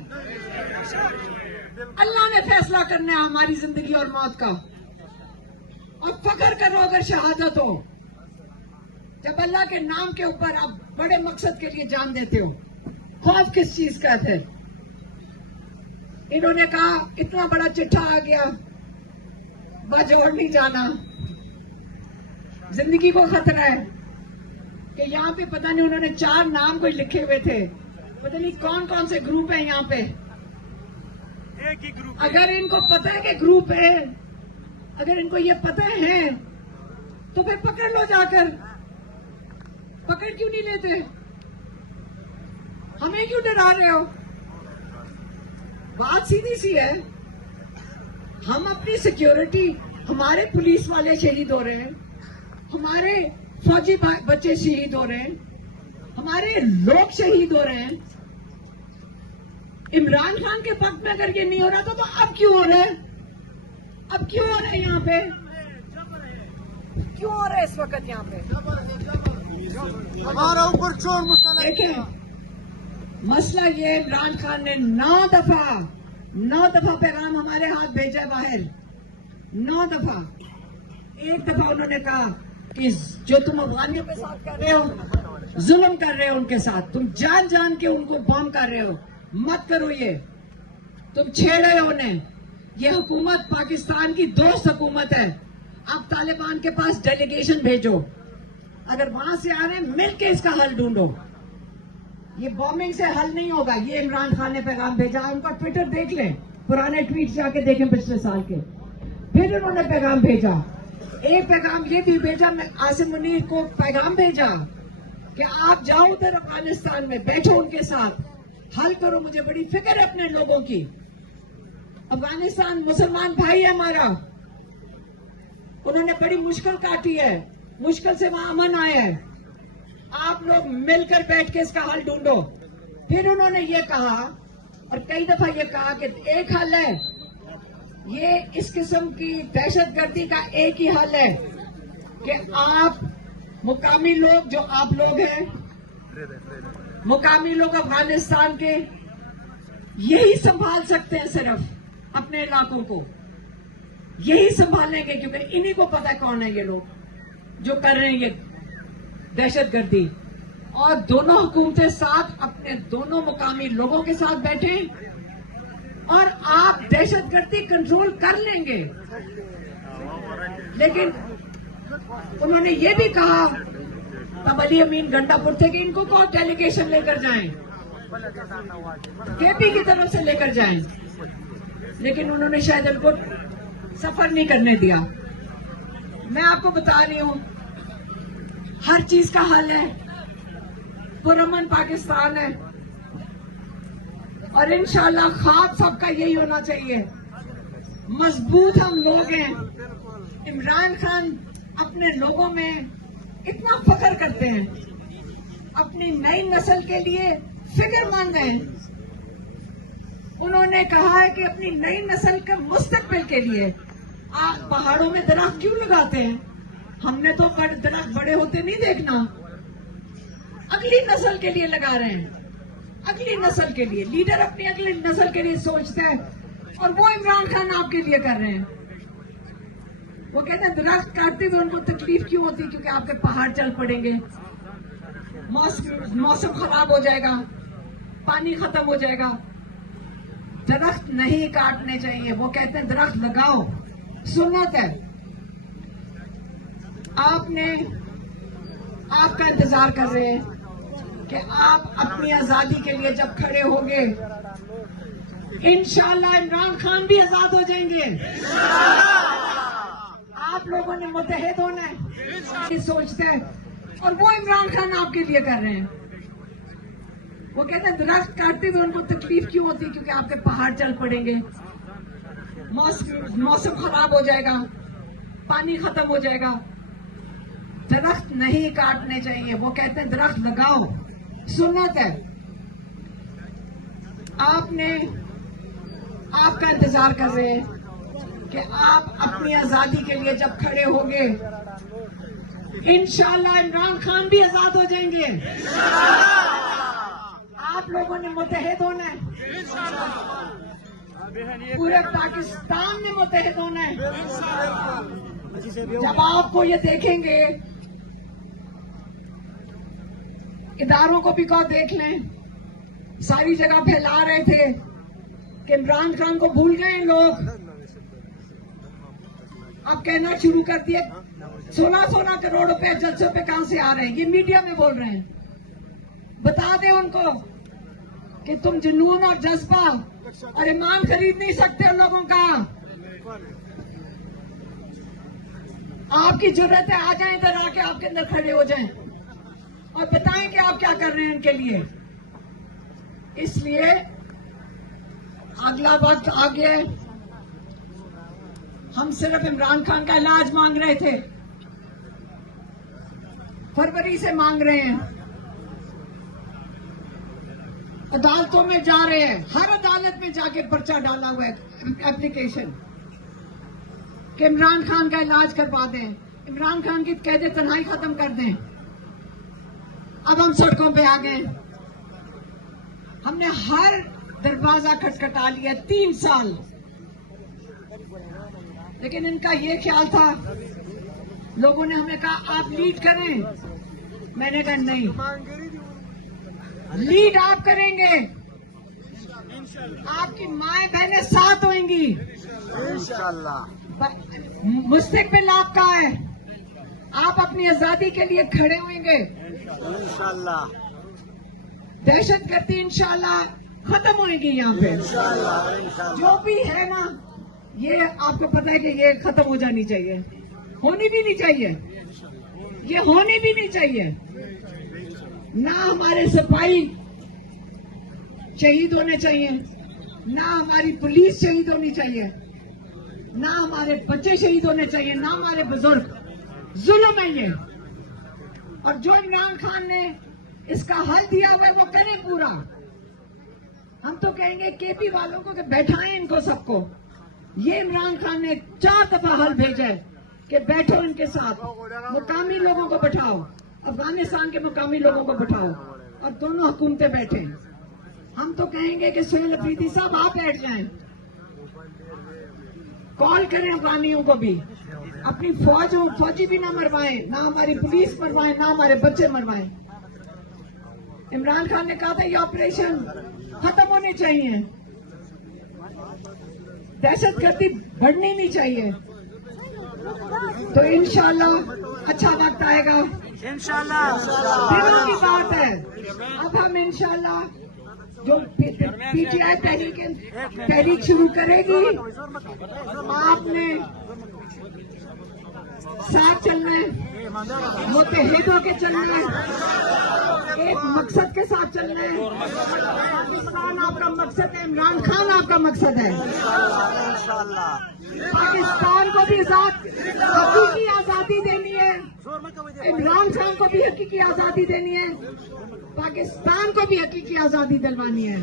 अल्लाह ने फैसला करना है हमारी जिंदगी और मौत का। और फख्र करो अगर शहादत हो, जब अल्लाह के नाम के ऊपर आप बड़े मकसद के लिए जान देते हो। खौफ किस चीज का है? इन्होंने कहा इतना बड़ा चिट्ठा आ गया, बाजौड़ नहीं जाना, जिंदगी को खतरा है। कि यहाँ पे पता नहीं उन्होंने 4 नाम कोई लिखे हुए थे, पता नहीं कौन कौन से ग्रुप है यहाँ पे। एक ही ग्रुप अगर इनको पता है कि ग्रुप है, अगर इनको ये पता है तो फिर पकड़ लो जाकर। पकड़ क्यों नहीं लेते? हमें क्यों डरा रहे हो? बात सीधी सी है। हम अपनी सिक्योरिटी, हमारे पुलिस वाले शहीद हो रहे हैं, हमारे फौजी बच्चे शहीद हो रहे हैं, हमारे लोग शहीद हो रहे हैं। इमरान खान के वक्त में अगर ये नहीं हो रहा था तो अब क्यों हो रहा है? अब क्यों हो रहा है? यहाँ पे क्यों हो रहा है इस वक्त? यहाँ पे हमारा ऊपर चोर मुसल्लत। देखें, मसला ये, इमरान खान ने 9 दफा पैगाम हमारे हाथ भेजा बाहर। 9 दफा। एक दफा उन्होंने कहा कि जो तुम अफगानियों के साथ कर रहे हो, जुल्म कर रहे हो उनके साथ, तुम जान जान के उनको बम कर रहे हो, मत करो ये, तुम छेड़ रहे हो उन्हें। ये हुकूमत पाकिस्तान की दोस्त हुकूमत है। आप तालिबान के पास डेलीगेशन भेजो, अगर वहां से आ रहे हैं मिल के इसका हल ढूंढो। ये बॉम्बिंग से हल नहीं होगा। ये इमरान खान ने पैगाम भेजा, उनका ट्विटर देख लें, पुराने ट्वीट जाके देखें पिछले साल के। फिर उन्होंने पैगाम भेजा, एक पैगाम ये भी भेजा, मैं आसिम मुनीर को पैगाम भेजा कि आप जाओ उधर अफगानिस्तान में, बैठो उनके साथ, हल करो। मुझे बड़ी फिक्र है अपने लोगों की। अफगानिस्तान मुसलमान भाई है हमारा, उन्होंने बड़ी मुश्किल काटी है, मुश्किल से वहां अमन आया है। आप लोग मिलकर बैठ के इसका हल ढूंढो। फिर उन्होंने ये कहा, और कई दफा ये कहा कि एक हल है, ये इस किस्म की दहशतगर्दी का एक ही हल है कि आप मुकामी लोग, जो आप लोग हैं, मुकामी लोग अफगानिस्तान के, यही संभाल सकते हैं सिर्फ अपने इलाकों को, यही संभालेंगे, क्योंकि इन्हीं को पता है कौन है ये लोग जो कर रहे हैं ये दहशतगर्दी। और दोनों हुकूमतें साथ अपने दोनों मुकामी लोगों के साथ बैठे और आप दहशतगर्दी कंट्रोल कर लेंगे। लेकिन उन्होंने ये भी कहा, तब अली अमीन गंडापुर थे, कि इनको कौन डेलीगेशन लेकर जाएं, केपी की तरफ से लेकर जाएं, लेकिन उन्होंने शायद इनको सफर नहीं करने दिया। मैं आपको बता रही हूं, हर चीज का हल है, पुरअमन पाकिस्तान है, और इंशाल्लाह ख्वाब सबका यही होना चाहिए। मजबूत हम लोग हैं। इमरान खान अपने लोगों में इतना फख्र करते हैं, अपनी नई नस्ल के लिए फिक्रमंद हैं। उन्होंने कहा है कि अपनी नई नस्ल के मुस्तकबिल के लिए आप पहाड़ों में दरख्त क्यों लगाते हैं? हमने तो दरख्त बड़े होते नहीं देखना, अगली नस्ल के लिए लगा रहे हैं, अगली नस्ल के लिए। लीडर अपनी अगली नस्ल के लिए सोचते हैं, और वो इमरान खान आपके लिए कर रहे हैं। वो कहते हैं दरख्त काटते हुए उनको तकलीफ क्यों होती, क्योंकि आपके पहाड़ चल पड़ेंगे, मौसम खराब हो जाएगा, पानी खत्म हो जाएगा। दरख्त नहीं काटने चाहिए। वो कहते हैं दरख्त लगाओ, सुन्नत है। आपका इंतजार कर रहे हैं कि आप अपनी आजादी के लिए जब खड़े होंगे, इंशाल्लाह इमरान खान भी आजाद हो जाएंगे। आप लोगों ने मुत्तहिद होना है, ये सोचते हैं, और वो इमरान खान आपके लिए कर रहे हैं। वो कहते हैं दरख्त काटते हुए उनको तकलीफ क्यों होती, क्योंकि आपके पहाड़ चल पड़ेंगे, मौसम खराब हो जाएगा, पानी खत्म हो जाएगा। दरख्त नहीं काटने चाहिए। वो कहते हैं दरख्त लगाओ, सुन्नत है। आपका इंतजार कर रहे हैं कि आप अपनी आजादी के लिए जब खड़े होंगे, इंशाल्लाह इमरान खान भी आजाद हो जाएंगे। आप लोगों ने मुत्तहिद होना है, पूरे पाकिस्तान ने मुत्तहिद होना है। जब आपको ये देखेंगे, इदारों को भी कहो देख लें, सारी जगह फैला रहे थे कि इमरान खान को भूल गए लोग। अब कहना शुरू कर दिए 16 करोड़ रुपए जलसों पे कहां से आ रहे हैं, ये मीडिया में बोल रहे हैं। बता दें उनको कि तुम जुनून और जज्बा और ईमान खरीद नहीं सकते उन लोगों का। आपकी जरूरत है, आ जाएं इधर, आके आपके अंदर खड़े हो जाएं और बताएं कि आप क्या कर रहे हैं इनके लिए। इसलिए अगला वक्त आ गया। हम सिर्फ इमरान खान का इलाज मांग रहे थे, फरवरी से मांग रहे हैं, अदालतों में जा रहे हैं, हर अदालत में जाके पर्चा डाला हुआ है, एप्लीकेशन कि इमरान खान का इलाज करवा दें, इमरान खान की कैद तन्हाई खत्म कर दें। अब हम सड़कों पे आ गए, हमने हर दरवाजा खटखटा लिया 3 साल, लेकिन इनका ये ख्याल था, लोगों ने हमें कहा आप लीड करें, मैंने कहा नहीं, लीड आप करेंगे, आपकी माएं बहनें साथ होंगी, इंशाल्लाह मुस्तकबिल आपका है, आप अपनी आजादी के लिए खड़े होंगे इंशाल्लाह, दहशतगर्दी इंशाल्लाह खत्म होगी यहाँ पे, जो भी है ना, ये आपको पता है कि ये खत्म हो जानी चाहिए, होनी भी नहीं चाहिए, ये होनी भी नहीं चाहिए। ना हमारे सिपाही शहीद होने चाहिए, ना हमारी पुलिस शहीद होनी चाहिए, ना हमारे बच्चे शहीद होने चाहिए, ना हमारे बुजुर्ग। जुल्म है ये, और जो इमरान खान ने इसका हल दिया हुआ है वो करे पूरा। हम तो कहेंगे केपी वालों को कि बैठाएं इनको सबको। ये इमरान खान ने 4 दफा हल भेजा है कि बैठो इनके साथ, मुकामी लोगों को बैठाओ, अफगानिस्तान के मुकामी लोगों को बैठाओ और दोनों हुकूमतें बैठे। हम तो कहेंगे कि सुहेल अफरीदी साहब आप बैठ जाएं, कॉल करें अफगानियों को भी, अपनी फौजी भी ना मरवाएं, ना हमारी पुलिस मरवाएं, ना हमारे बच्चे मरवाएं। इमरान खान ने कहा था ये ऑपरेशन खत्म होने चाहिए, दहशतगर्दी बढ़नी नहीं चाहिए। तो इंशाल्लाह अच्छा वक्त आएगा, इंशाल्लाह दिनों की बात है। अब हम इंशाल्लाह जो पीटीआई तहरीक शुरू करेगी, आपने साथ चलना है, मुत्तहिद होके चलना है, एक मकसद के साथ चलना है। पाकिस्तान आपका मकसद है, इमरान खान आपका मकसद है। पाकिस्तान को भी हकीकी आजादी देनी है, इमरान खान को भी हकीकी आजादी देनी है, पाकिस्तान को भी हकीकी आजादी दिलवानी है।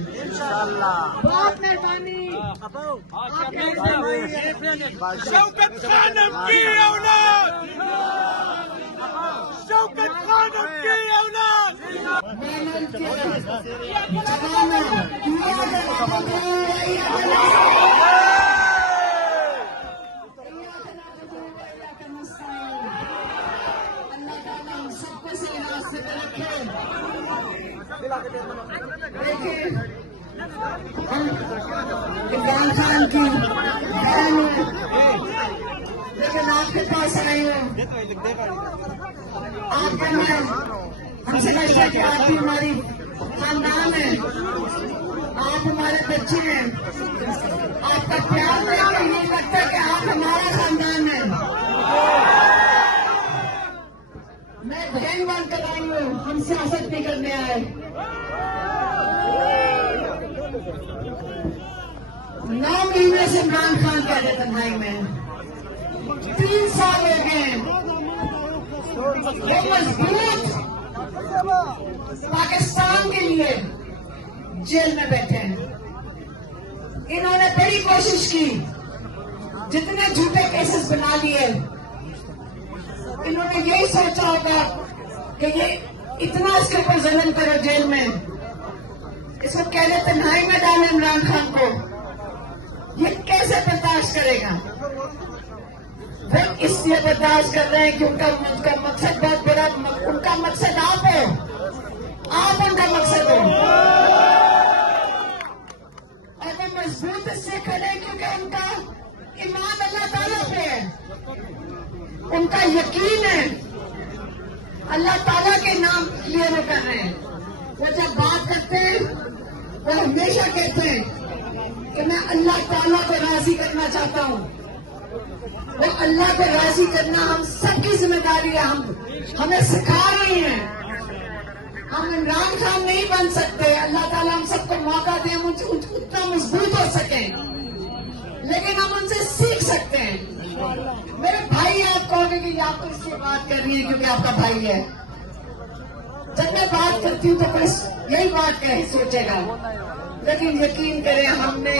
बहुत मेहरबानी। शौकत खान की औलाद, शौकत खान की औलाद। सबको सही रास्ते पे रखे। देखिए इमरान खान की बहन है, लेकिन आपके पास आई हो, आपका मैं हम समझते हैं कि आप भी हमारी खानदान है, आप हमारे बच्चे हैं, आपका प्यार में हमें ये लगता है कि आप हमारा खानदान है। मैं बहन बनकर आई हूँ, हम सियासत नहीं करने आए। नौ महीने से इमरान खान कह रहे तन्हाई में, 3 साल हो गए, वो मजबूत पाकिस्तान के लिए जेल में बैठे हैं। इन्होंने बड़ी कोशिश की, जितने झूठे केसेस बना लिए, इन्होंने यही सोचा होगा कि ये इतना इसके ऊपर जुल्म करो जेल में, इसको कह रहे तन्हाई में डाले इमरान खान को, ये कैसे बर्दाश्त करेगा। वो इसलिए बर्दाश्त कर रहे हैं कि उनका मकसद बहुत बड़ा, उनका मकसद आप हो, आप उनका मकसद हो। और वो मजबूत इससे खड़े क्योंकि उनका ईमान अल्लाह ताला पे है, उनका यकीन है, अल्लाह ताला के नाम लिए वो कर रहे हैं। वो जब बात करते हैं वो हमेशा कहते हैं कि मैं अल्लाह ताला को राजी करना चाहता हूँ। वो अल्लाह को राजी करना हम सबकी जिम्मेदारी है। हमें सिखा रही हैं। हम इमरान खान नहीं बन सकते। अल्लाह ताला हम सबको मौका दे, हम उतना मजबूत हो सके, लेकिन हम उनसे सीख सकते हैं। मेरे भाई, आप कहोगे कि आप तो इसलिए बात कर रही है क्योंकि आपका भाई है। जब मैं बात करती हूँ तो कोई यही बात कहे सोचेगा, लेकिन यकीन करें, हमने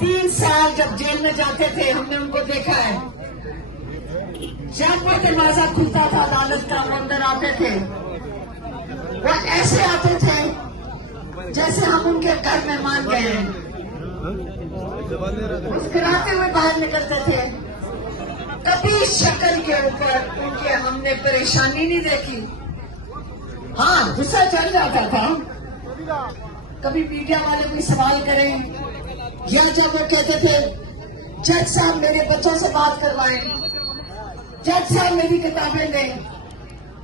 3 साल जब जेल में जाते थे, हमने उनको देखा है। जब वो दरवाजा खुलता था अदालत का, वो अंदर आते थे, वो ऐसे आते थे जैसे हम उनके घर मेहमान गए हैं। मुस्कुराते हुए बाहर निकलते थे। कभी शक्ल के ऊपर उनके हमने परेशानी नहीं देखी। हाँ, गुस्सा चल जाता था। कभी मीडिया वाले कोई सवाल करें, या जब वो कहते थे जज साहब मेरे बच्चों से बात करवाएं, जज साहब मेरी किताबें दें,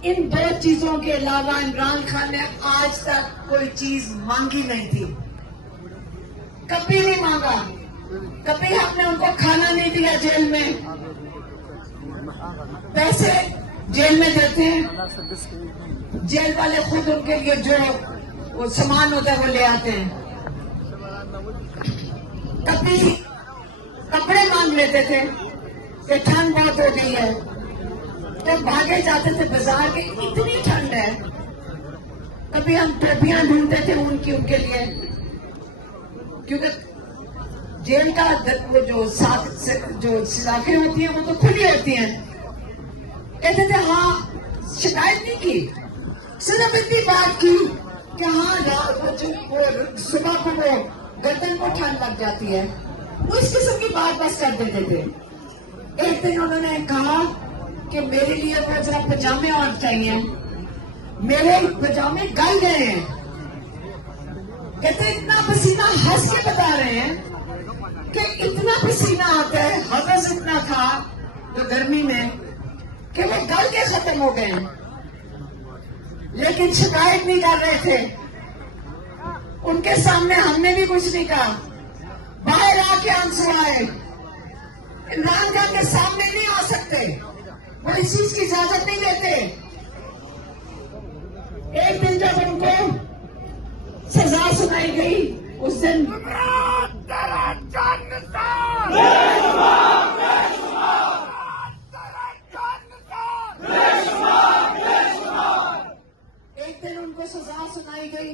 इन 2 चीजों के अलावा इमरान खान ने आज तक कोई चीज मांगी नहीं थी। कभी नहीं मांगा। कभी हमने उनको खाना नहीं दिया जेल में। पैसे जेल में देते हैं, जेल वाले खुद उनके लिए जो वो सामान होता है वो ले आते हैं। कभी कपड़े मांग लेते थे कि ठंड बहुत हो गई है, तो भागे जाते थे बाजार के, इतनी ठंड है। कभी हम टोपियां ढूंढते थे उनके लिए, क्योंकि जेल का वो जो सलाखें होती हैं वो तो खुली होती हैं। कहते थे हाँ, शिकायत नहीं की, सिर्फ इतनी बात की कि हाँ वो सुबह को वो गर्दन को ठंड लग जाती है। उस किस्म की बात बस कर देते थे। एक दिन उन्होंने कहा कि मेरे लिए वो जरा पजामे और चाहिए, मेरे पजामे गल गए हैं। कहते इतना पसीना, हंस के बता रहे हैं कि इतना पसीना आता है, हवस इतना था तो गर्मी में कि वो गल के खत्म हो गए। लेकिन शिकायत नहीं कर रहे थे। उनके सामने हमने भी कुछ नहीं कहा। बाहर आके आंसू आए। इमरान खान के सामने नहीं आ सकते, वो इस चीज की इजाजत नहीं देते। एक दिन जब उनको सजा सुनाई गई, उस दिन उनको सजा सुनाई गई।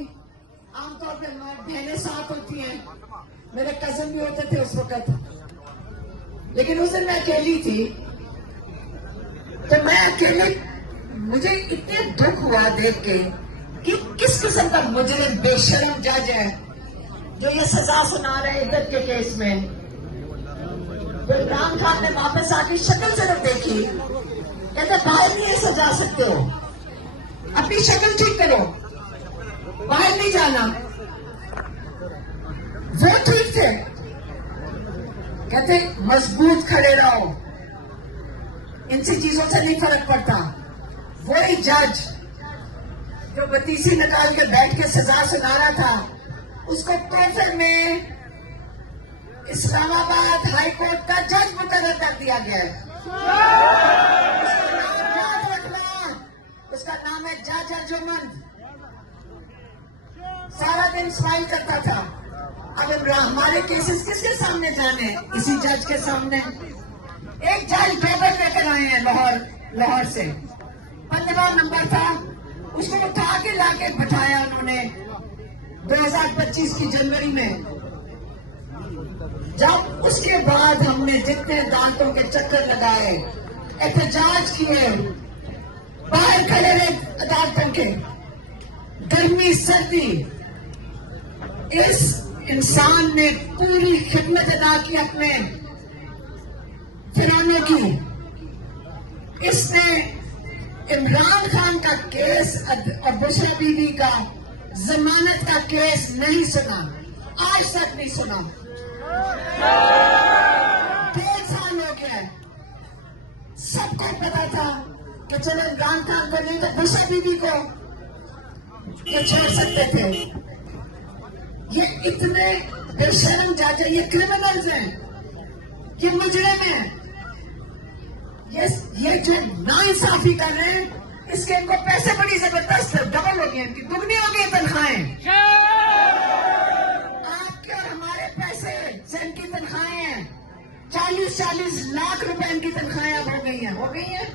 आमतौर पे बहनें साथ होती हैं, मेरे कजन भी होते थे उस वक्त, लेकिन उस दिन मैं अकेली थी। तो मैं अकेले, मुझे इतने दुख हुआ देख के कि किस किस्म का मुजरिम बेशरम जज है जो ये सजा सुना रहे इज्जत के केस में। तो इमरान खान ने वापस आके शक्ल सिर्फ देखी, कहते बाहर नहीं सजा सकते हो, अपनी शक्ल ठीक करो, बाहर नहीं जाना। वो ठीक थे, कहते मजबूत खड़े रहो, इनसी चीजों से नहीं फर्क पड़ता। वही जज जो बतीसी निकाल के बैठ के सजा सुना रहा था, उसको तोहफे में इस्लामाबाद हाई कोर्ट का जज मुकर्रर कर दिया गया है। उसका नाम है जज अर्जुमंद। सारा दिन स्माइल करता था। अब हमारे केसेस किसके सामने जाने? इसी जज के सामने। एक जज पेपर लेकर आए हैं लाहौर से, 15वां नंबर था, उसको उठा के लाके बैठाया उन्होंने 2025 की जनवरी में। जब उसके बाद हमने जितने अदालतों के चक्कर लगाए, एहतजाज किए, बाहर खड़े रहे अदालतों के, गर्मी सर्दी, इस इंसान ने पूरी खिदमत अदा की अपने फिरौनों की। इसने इमरान खान का केस और बुशरा बीवी का जमानत का केस नहीं सुना, आज तक नहीं सुना। 1.5 साल हो गया। सबको पता था कि चलो इमरान खान को नहीं तो बुशरा बीवी को ये छोड़ सकते थे। ये इतने बेशरम चाचा, ये क्रिमिनल्स हैं, ये मुजरिम हैं, ये जो नाइंसाफी कर रहे हैं, इसके इनको पैसे बड़ी जबरदस्त डबल हो गए, इनकी दुगनी हो गई तनख्वाहें। आपके और हमारे पैसे से इनकी तनख्वाहें हैं, 40-40 लाख रुपए इनकी तनख्वाहें अब हो गई हैं,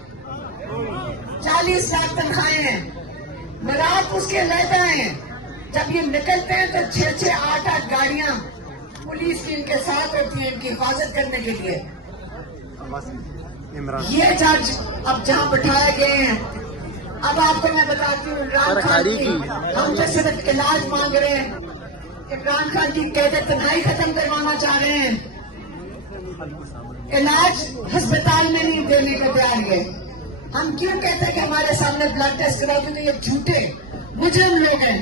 40 लाख तनख्वाहें हैं। मरात उसके रहता है, जब ये निकलते हैं तो 6-6, 8-8 गाड़ियां पुलिस की इनके साथ होती है इनकी हिफाजत करने के लिए। ये जज अब जहां बिठाए गए हैं, अब आपको मैं बताती हूँ, इमरान खान की हम जो सिर्फ इलाज मांग रहे हैं, इमरान खान की कैद तन्हाई खत्म करवाना चाह रहे हैं, इलाज अस्पताल में नहीं देने को तैयार है। हम क्यों कहते हैं कि हमारे सामने ब्लड टेस्ट कराओ, क्योंकि ये झूठे मुजरिम लोग हैं।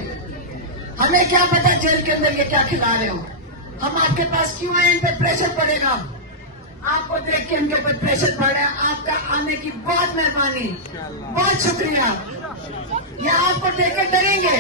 हमें क्या पता जेल के अंदर ये क्या खिला रहे हो। हम आपके पास क्यों आए, इन पर प्रेशर पड़ेगा, आपको देख के इनके ऊपर प्रेशर पड़ रहा है। आपका आने की बहुत मेहरबानी, बहुत शुक्रिया। ये आपको देख के डरेंगे।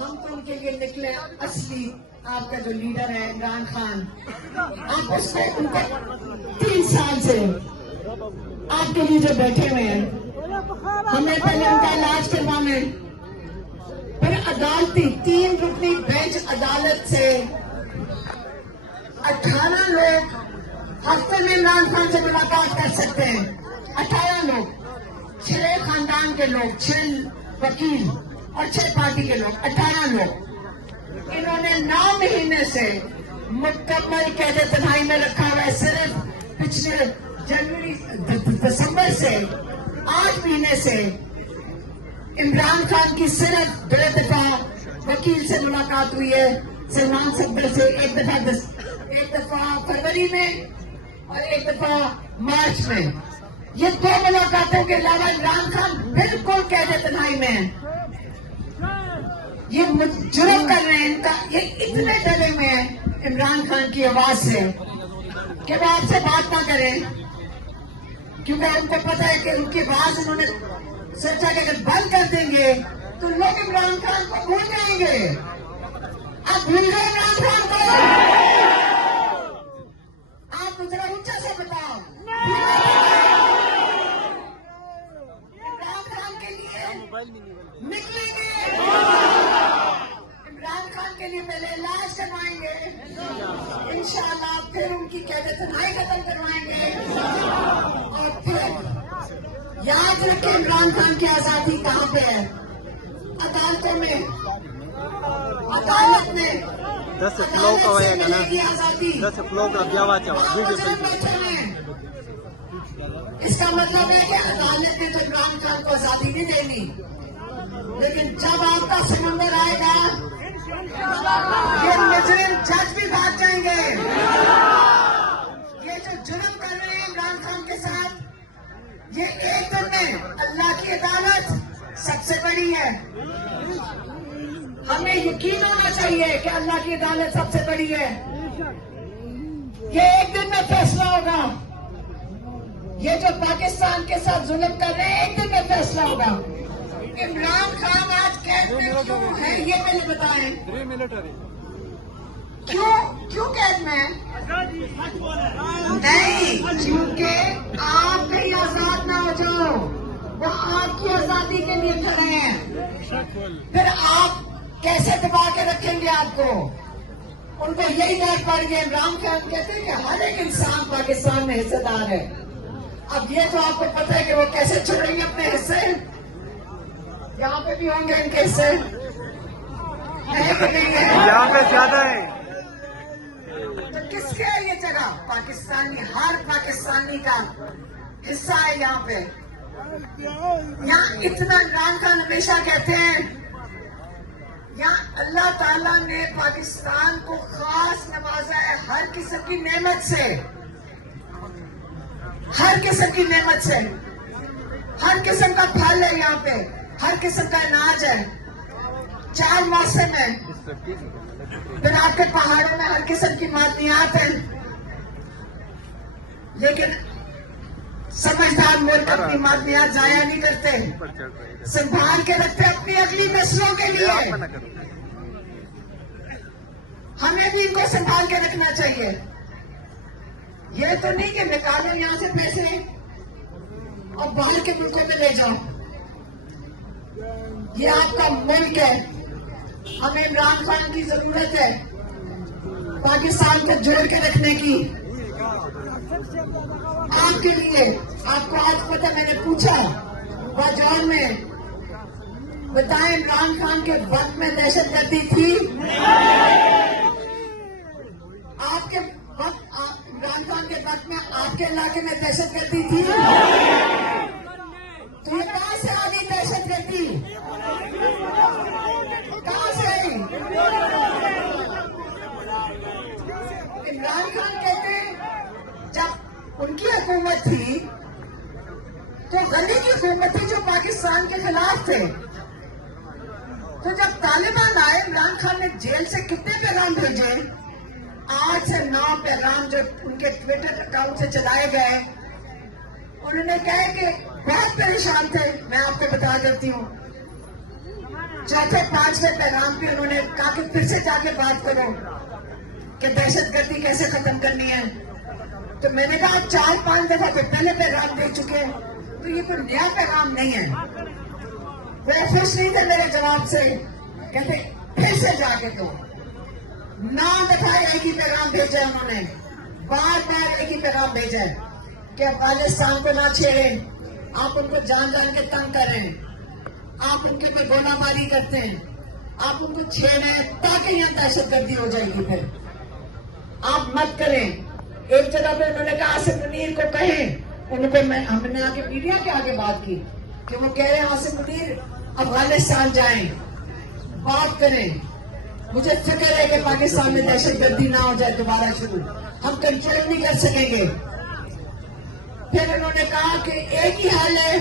हम तो उनके लिए निकले, असली आपका जो लीडर है इमरान खान, आप उसको उनको 3 साल से आपके लिए जो बैठे हुए हैं, हमें पहले उनका इलाज करवाना है, फिर अदालती 3 रुकनी बेंच अदालत से 18 लोग हफ्ते में इमरान खान से मुलाकात कर सकते हैं। 18 लोग, 6 खानदान के लोग, 6 वकील और 6 पार्टी के लोग, 18 लोग। इन्होंने 9 महीने से मुकम्मल कैद तन्हाई में रखा हुआ है। सिर्फ पिछले दिसंबर से 8 महीने से इमरान खान की सिर्फ 2 दफा वकील से मुलाकात हुई है, सलमान सफदर से, एक दफा फरवरी में और एक दफा मार्च में। ये 2 मुलाकातों के अलावा इमरान खान बिल्कुल कैद तन्हाई में है। ये जुर्म कर रहे हैं, इनका ये इतने डरे हुए हैं इमरान खान की आवाज से कि वो आपसे बात ना करें, क्योंकि उनको पता है कि उनकी आवाज उन्होंने सोचा कि अगर बंद कर देंगे तो लोग इमरान खान को भूल जाएंगे। आप भूल गए इमरान खान को? आप जरा ऊंचा से बताओ। इमरान खान के लिए निकलेंगे, इमरान खान के लिए पहले इलाज करवाएंगे, इंशाअल्लाह फिर उनकी कैद तन्हाई खत्म करवाएंगे, और फिर याद रखें इमरान खान की आजादी कहाँ पे है? अदालतों में, अदालत में। 10 फ्लो का वजह ना, आजादी 10 फ्लो का ब्यावा चावा बैठे हैं। इसका मतलब है कि अदालत ने तो इमरान खान को आजादी नहीं देनी, लेकिन जब आपका समंदर आएगा, ये मुजरिम जज भी भाग जाएंगे। ये जो जुर्म कर रहे हैं इमरान खान के साथ, ये एक दिन में अल्लाह की अदालत सबसे बड़ी है। हमें यकीन होना चाहिए कि अल्लाह की अदालत सबसे बड़ी है। ये एक दिन में फैसला होगा। ये जो पाकिस्तान के साथ जुल्म कर रहे हैं, एक दिन में फैसला होगा। इमरान खान आज कैद में क्यों है, ये पहले बताएं। क्यों कैद में? नहीं, क्योंकि आप कहीं आजाद ना हो जाओ, वो आपकी आजादी के लिए खड़े हैं। फिर आप कैसे दबा के रखेंगे आपको? उनको यही डर पड़ गया। इमरान खान कहते हैं कि हर एक इंसान पाकिस्तान में हिस्सेदार है। अब ये तो आपको पता है कि वो कैसे छोड़ेंगे अपने हिस्से। यहाँ पे भी होंगे इनके हिस्से, यहाँ पे ज्यादा है। तो किसके है ये जगह? पाकिस्तानी, हर पाकिस्तानी का हिस्सा है यहाँ पे। यहाँ इतना इमरान खान हमेशा कहते हैं, यहाँ अल्लाह ताला ने पाकिस्तान को खास नवाजा है हर किस्म की नेमत से, हर किस्म की नेमत से। हर किस्म का फल है यहाँ पे, हर किस्म का अनाज है। 4 मौसम है, फिर आपके पहाड़ों में हर किस्म की मादनियात हैं, लेकिन समझदार मुल्क अपनी मादनियात जाया नहीं करते, संभाल के रखते अपनी अगली नस्लों के लिए। हमें भी इनको संभाल के रखना चाहिए। ये तो नहीं कि निकालो यहां से पैसे और बाहर के मुल्कों में ले जाओ। ये आपका मुल्क है, हमें इमरान खान की जरूरत है पाकिस्तान को जोड़ के रखने की। आपके लिए, आपको आज पता, मैंने पूछा बाजार में, बताएं इमरान खान के वक्त में दहशतगर्दी थी? आपके वक्त, इमरान खान के वक्त में आपके इलाके में दहशतगर्दी थी? तो ये कहां से आ गई दहशतगर्दी? कहां से आई? इमरान खान कहते जब उनकी हुकूमत थी तो गनी की हुकूमत थी जो पाकिस्तान के खिलाफ थे। तो जब तालिबान आए, इमरान खान ने जेल से कितने पैगाम भेजे? 8 से 9 पैगाम जो उनके ट्विटर अकाउंट से चलाए गए। उन्होंने कहा कि बहुत परेशान थे। मैं आपको बता देती हूँ, चौथे 5वें पैगाम पे उन्होंने कहा कि फिर से जाके बात करो कि दहशतगर्दी कैसे खत्म करनी है। तो मैंने कहा आप 4-5 दफा तो पहले पैगाम दे चुके हैं, तो ये कोई नया पैगाम नहीं है। वो खुश नहीं थे मेरे जवाब से, कहते फिर से जाके दो। 9 दफा एक ही पैगाम भेजा उन्होंने, बार बार एक ही पैगाम भेजा है कि अफगानिस्तान को ना छेड़ें, आप उनको जान जान के तंग करें, आप उनके पे गोलाबारी करते हैं, आप उनको छेड़ें ताकि यहाँ दहशतगर्दी हो जाएगी। फिर आप मत करें। एक जगह पे उन्होंने कहा आसिम मुनीर को कहें, उनको हमने आके मीडिया के आगे बात की कि वो कह रहे हैं आसिम मुनीर अफगानिस्तान जाएं, बात करें। मुझे फिक्र है कि पाकिस्तान में दहशतगर्दी ना हो जाए दोबारा शुरू, हम कंट्रोल नहीं कर सकेंगे। फिर उन्होंने कहा कि एक ही हल है,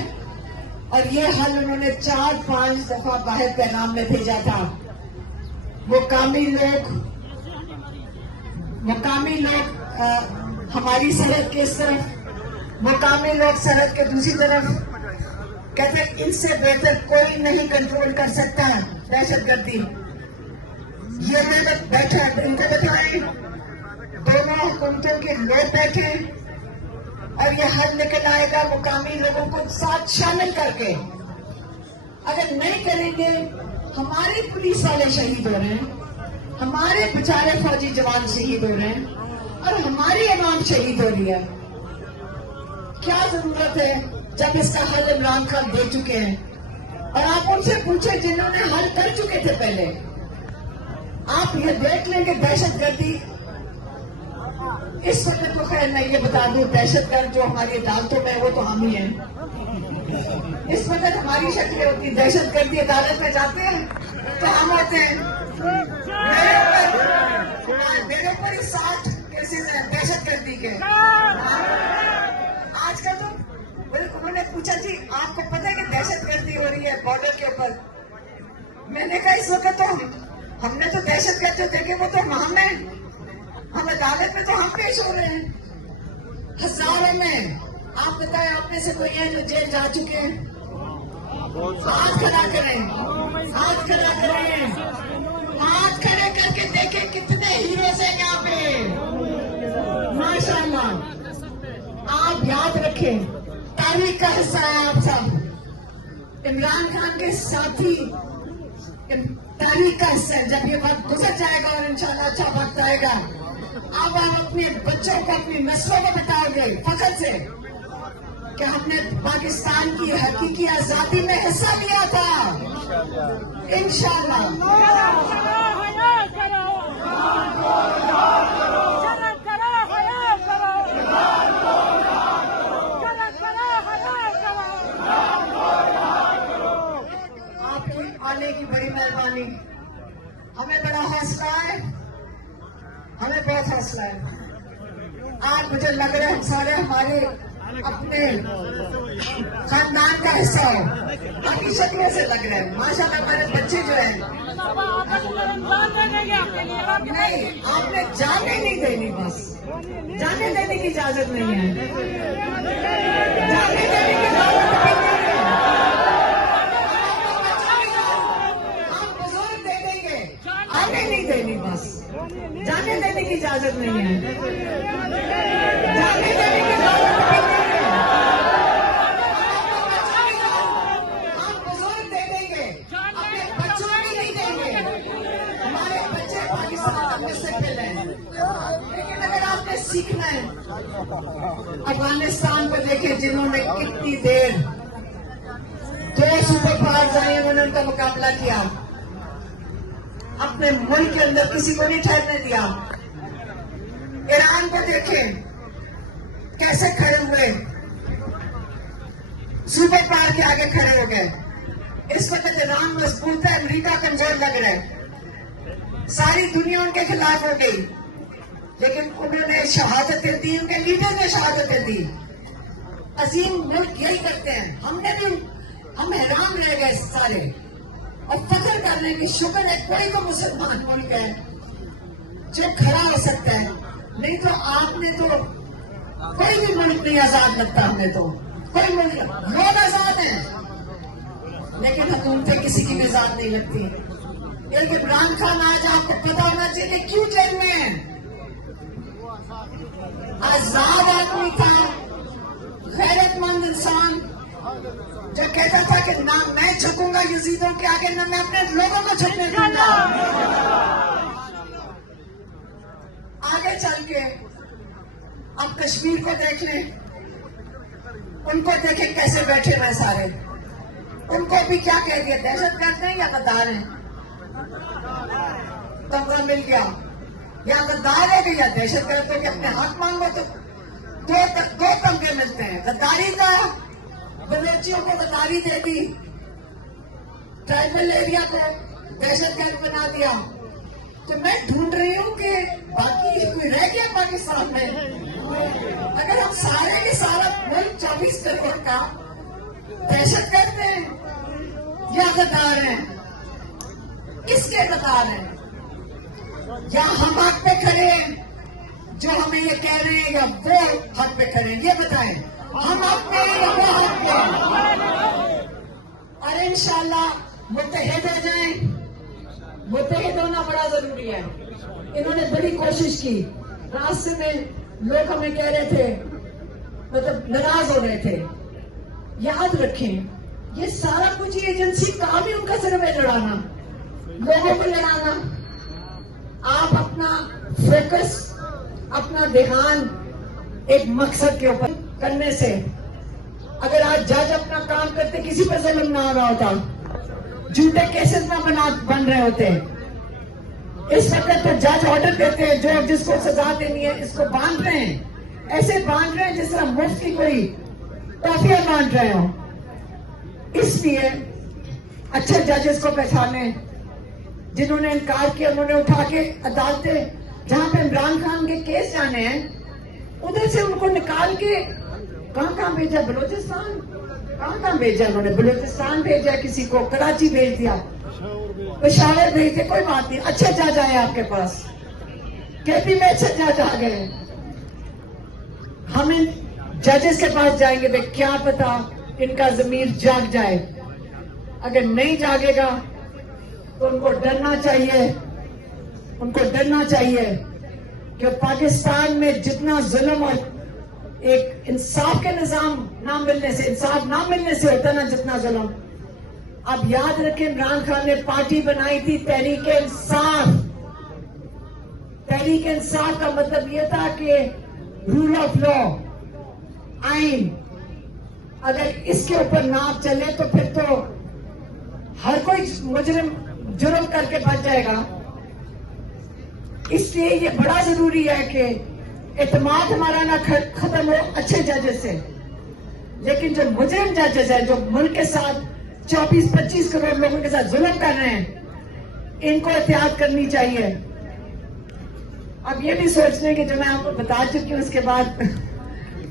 और ये हल उन्होंने 4-5 दफा बाहर पैगाम में भेजा था। मुकामी लोग हमारी सरहद के इस तरफ, मुकामी लोग सरहद के दूसरी तरफ, कहते इनसे बेहतर कोई नहीं कंट्रोल कर सकता दहशतगर्दी। ये मैं बैठा इनको बताएं, दोनों हुकूमतों के लोग बैठे और ये हल निकल आएगा मुकामी लोगों को साथ शामिल करके। अगर नहीं करेंगे, हमारे पुलिस वाले शहीद हो रहे हैं, हमारे बेचारे फौजी जवान शहीद हो रहे हैं, और हमारी इमाम शहीद हो रही है। क्या जरूरत है जब इसका हल इमरान खान दे चुके हैं? और आप उनसे पूछे जिन्होंने हल कर चुके थे पहले। आप ये देख लेंगे दहशतगर्दी इस वक्त तो खैर मैं ये बता दूं, दहशतगर्द जो हमारी अदालतों में है वो तो हम ही हैं। इस वक्त हमारी शक्लें होती, दहशतगर्दी अदालत में जाते हैं तो हम होते हैं। मेरे ऊपर ही 60 केसेस हैं दहशतगर्दी के। आजकल तो उन्होंने पूछा जी आपको पता है कि दहशतगर्दी हो रही है बॉर्डर के ऊपर? मैंने कहा इस वक्त तो हमने तो दहशतगर्द जो देखे वो तो हम हैं, हम अदालत में तो हम पेश हो रहे हैं हजारों में। आप बताएं आप में से कोई है जो जेल जा चुके हैं? हाथ खड़ा करें, हाथ खड़ा करें, हाथ खड़े करके देखें कितने हीरोज हैं यहाँ पे, माशाल्लाह। आप याद रखें, तारीख का हिस्सा है आप सब, इमरान खान के साथी तारीख का हिस्सा है। जब ये वक्त गुजर जाएगा और इंशाल्लाह अच्छा वक्त आएगा, अब आप अपने बच्चों को, अपनी नस्लों को बताओगे फख्र से कि हमने पाकिस्तान की हकीकी आजादी में हिस्सा लिया था। इंशाल्लाह आपकी आने की बड़ी मेहरबानी। हमें बड़ा हौसला है, हमें बहुत हौसला है। आज मुझे लग रहा है हम सारे हमारे अपने खानदान का हिस्सा हो। बाकी शक्लों से लग रहा है माशाल्लाह हमारे बच्चे जो है नहीं, आपने जाने नहीं देनी, बस जाने देने की इजाजत नहीं है, जाने देने की इजाजत नहीं है। आप बुजुर्ग दे देंगे, आने नहीं देनी, बस जाने देने की इजाजत नहीं है, जाने देने की इजाजत नहीं है। आप बुजुर्ग दे देंगे, अपने बच्चों को नहीं देंगे। हमारे बच्चे पाकिस्तान में से खेले हैं, लेकिन अगर आपने सीखना है, अफगानिस्तान को देखे जिन्होंने कितनी देर 2 सुपर पावर्स आई, उन्होंने उनका मुकाबला किया, अपने मुल्क के अंदर किसी को नहीं ठहरने दिया। ईरान को देखें कैसे खड़े हुए, सुपर पावर के आगे खड़े हो गए। इस वक्त ईरान मजबूत है, अमेरिका कमजोर लग रहा है, सारी दुनिया उनके खिलाफ हो गई, लेकिन उन्होंने शहादतें दी, उनके लीडर ने शहादतें दी। अजीम मुल्क यही करते हैं। हम हैरान रह गए सारे और फख्र कर रहे हैं कि शुक्र है कोई तो मुसलमान मुल्क है जो खड़ा हो सकता है, नहीं तो आपने तो कोई भी मुल्क नहीं आजाद लगता, हमें तो कोई मुल्क, लोग आजाद हैं लेकिन हुकूमतें किसी की भी आजाद नहीं लगती। एक इमरान खान आज आपको पता होना चाहिए क्यों जेल में है। आजाद आदमी था, गैरतमंद इंसान, जो कहता था कि ना मैं झुकूंगा यजीदों के आगे, ना मैं अपने लोगों को झुकने दूंगा। आगे चल के अब कश्मीर को देख लें, उनको देखें कैसे बैठे हुए सारे, उनको भी क्या कह दिया, दहशतगर्द हैं या गद्दार हैं। तमगा मिल गया, या गद्दार है या दहशतगर्द हो, अपने हक मांगो तो दो तमगे मिलते हैं। गद्दारी का बलोचियों को गद्दारी दे दी, ट्राइबल एरिया को दहशतगर्द बना दिया। तो मैं ढूंढ रही हूँ कि बाकी कोई रह गया पाकिस्तान में? अगर हम सारे के सारा मुल्क 24 करोड़ का दहशतगर्द हैं या गद्दार हैं, किसके गद्दार हैं? या हम हक पे खड़े हैं जो हमें ये कह रहे हैं, या वो हक पे खड़े हैं? ये बताएं, हम हक पे हैं या वो हक पे? और इंशाल्लाह मुत्तहिद हो जाएं। मुत्तहिद होना बड़ा जरूरी है। इन्होंने बड़ी कोशिश की, रास्ते में लोग हमें कह रहे थे, मतलब नाराज हो रहे थे। याद रखें, ये सारा कुछ एजेंसी काम ही उनका सिर्फ है लड़ाना, लोगों को लड़ाना। आप अपना फोकस, अपना ध्यान एक मकसद के ऊपर करने से, अगर आज जज अपना काम करते, किसी पर जुल्म ना हो रहा होता, झूठे केसेस ना बन रहे होते। इस वक्त तो जज ऑर्डर देते हैं, जो जिसको सजा देनी है इसको बांध रहे हैं, ऐसे बांध रहे हैं जिस तरह मुफ्त की कोई टॉफियां बांध रहे हो। इसलिए अच्छे जजेस को पहचाने, जिन्होंने इनकार किया उन्होंने उठा के अदालतें, जहां पे इमरान खान के केस जाने हैं, उधर से उनको निकाल के कहां भेजा, बलोचिस्तान, कहां भेजा उन्होंने, बलोचिस्तान भेजा, किसी को कराची भेज दिया, पेशावर भेज दिया। कोई बात नहीं, अच्छे जज आए आपके पास, केपी में अच्छे जज आ गए। हम इन जजेस के पास जाएंगे, भाई क्या पता इनका जमीर जाग जाए। अगर नहीं जागेगा तो उनको डरना चाहिए, उनको डरना चाहिए कि पाकिस्तान में जितना जुल्म और एक इंसाफ के निजाम ना मिलने से, इंसाफ ना मिलने से होता ना जितना जुल्म। अब याद रखें, इमरान खान ने पार्टी बनाई थी तहरीक इंसाफ। तहरीक इंसाफ का मतलब यह था कि रूल ऑफ लॉ, आइन, अगर इसके ऊपर नाप चले तो फिर तो हर कोई मुजरिम जुर्म करके बच जाएगा। इसलिए ये बड़ा जरूरी है कि एतमाद हमारा ना खत्म हो अच्छे जजेस से, लेकिन जो मुजरिम जजेस हैं, जो मुल्क के साथ 24-25 करोड़ लोगों के साथ जुल्म कर रहे हैं, इनको एहतियात करनी चाहिए। अब ये भी सोचने की, जो मैं आपको बता चुकी हूं, उसके बाद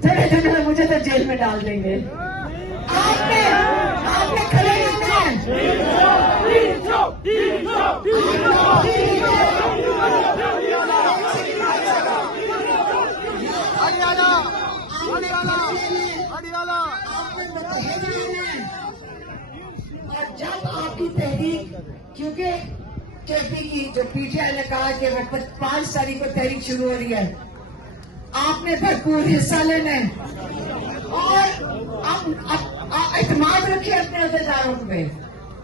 थोड़े दिनों में मुझे तो जेल में डाल देंगे। आपने आपने खड़े रहना है। और जब आपकी तहरीक, क्योंकि केपी की जो पीटीआई ने कहा कि 5 तारीख को तहरीक शुरू हो रही है, आपने भरपूर हिस्सा लेना है और इत्मीनान रखिए अपने अहदेदारों पे।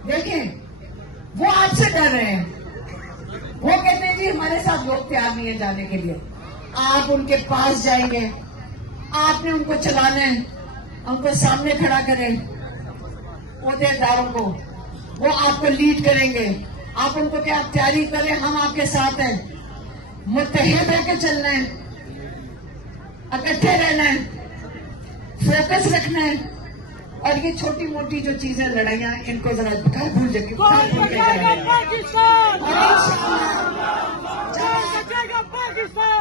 देखें वो आपसे डर रहे हैं, वो कहते हैं जी हमारे साथ लोग तैयार नहीं है जाने के लिए। आप उनके पास जाएंगे, आपने उनको चलाना है, उनको सामने खड़ा करें अहदेदारों को, वो आपको लीड करेंगे। आप उनको क्या तैयारी करें, हम आपके साथ हैं, मुत्तहिद होकर चलना है, इकट्ठे रहना है, फोकस रखना है और ये छोटी मोटी जो चीजें लड़ाइयां इनको जरा भूल जाइए।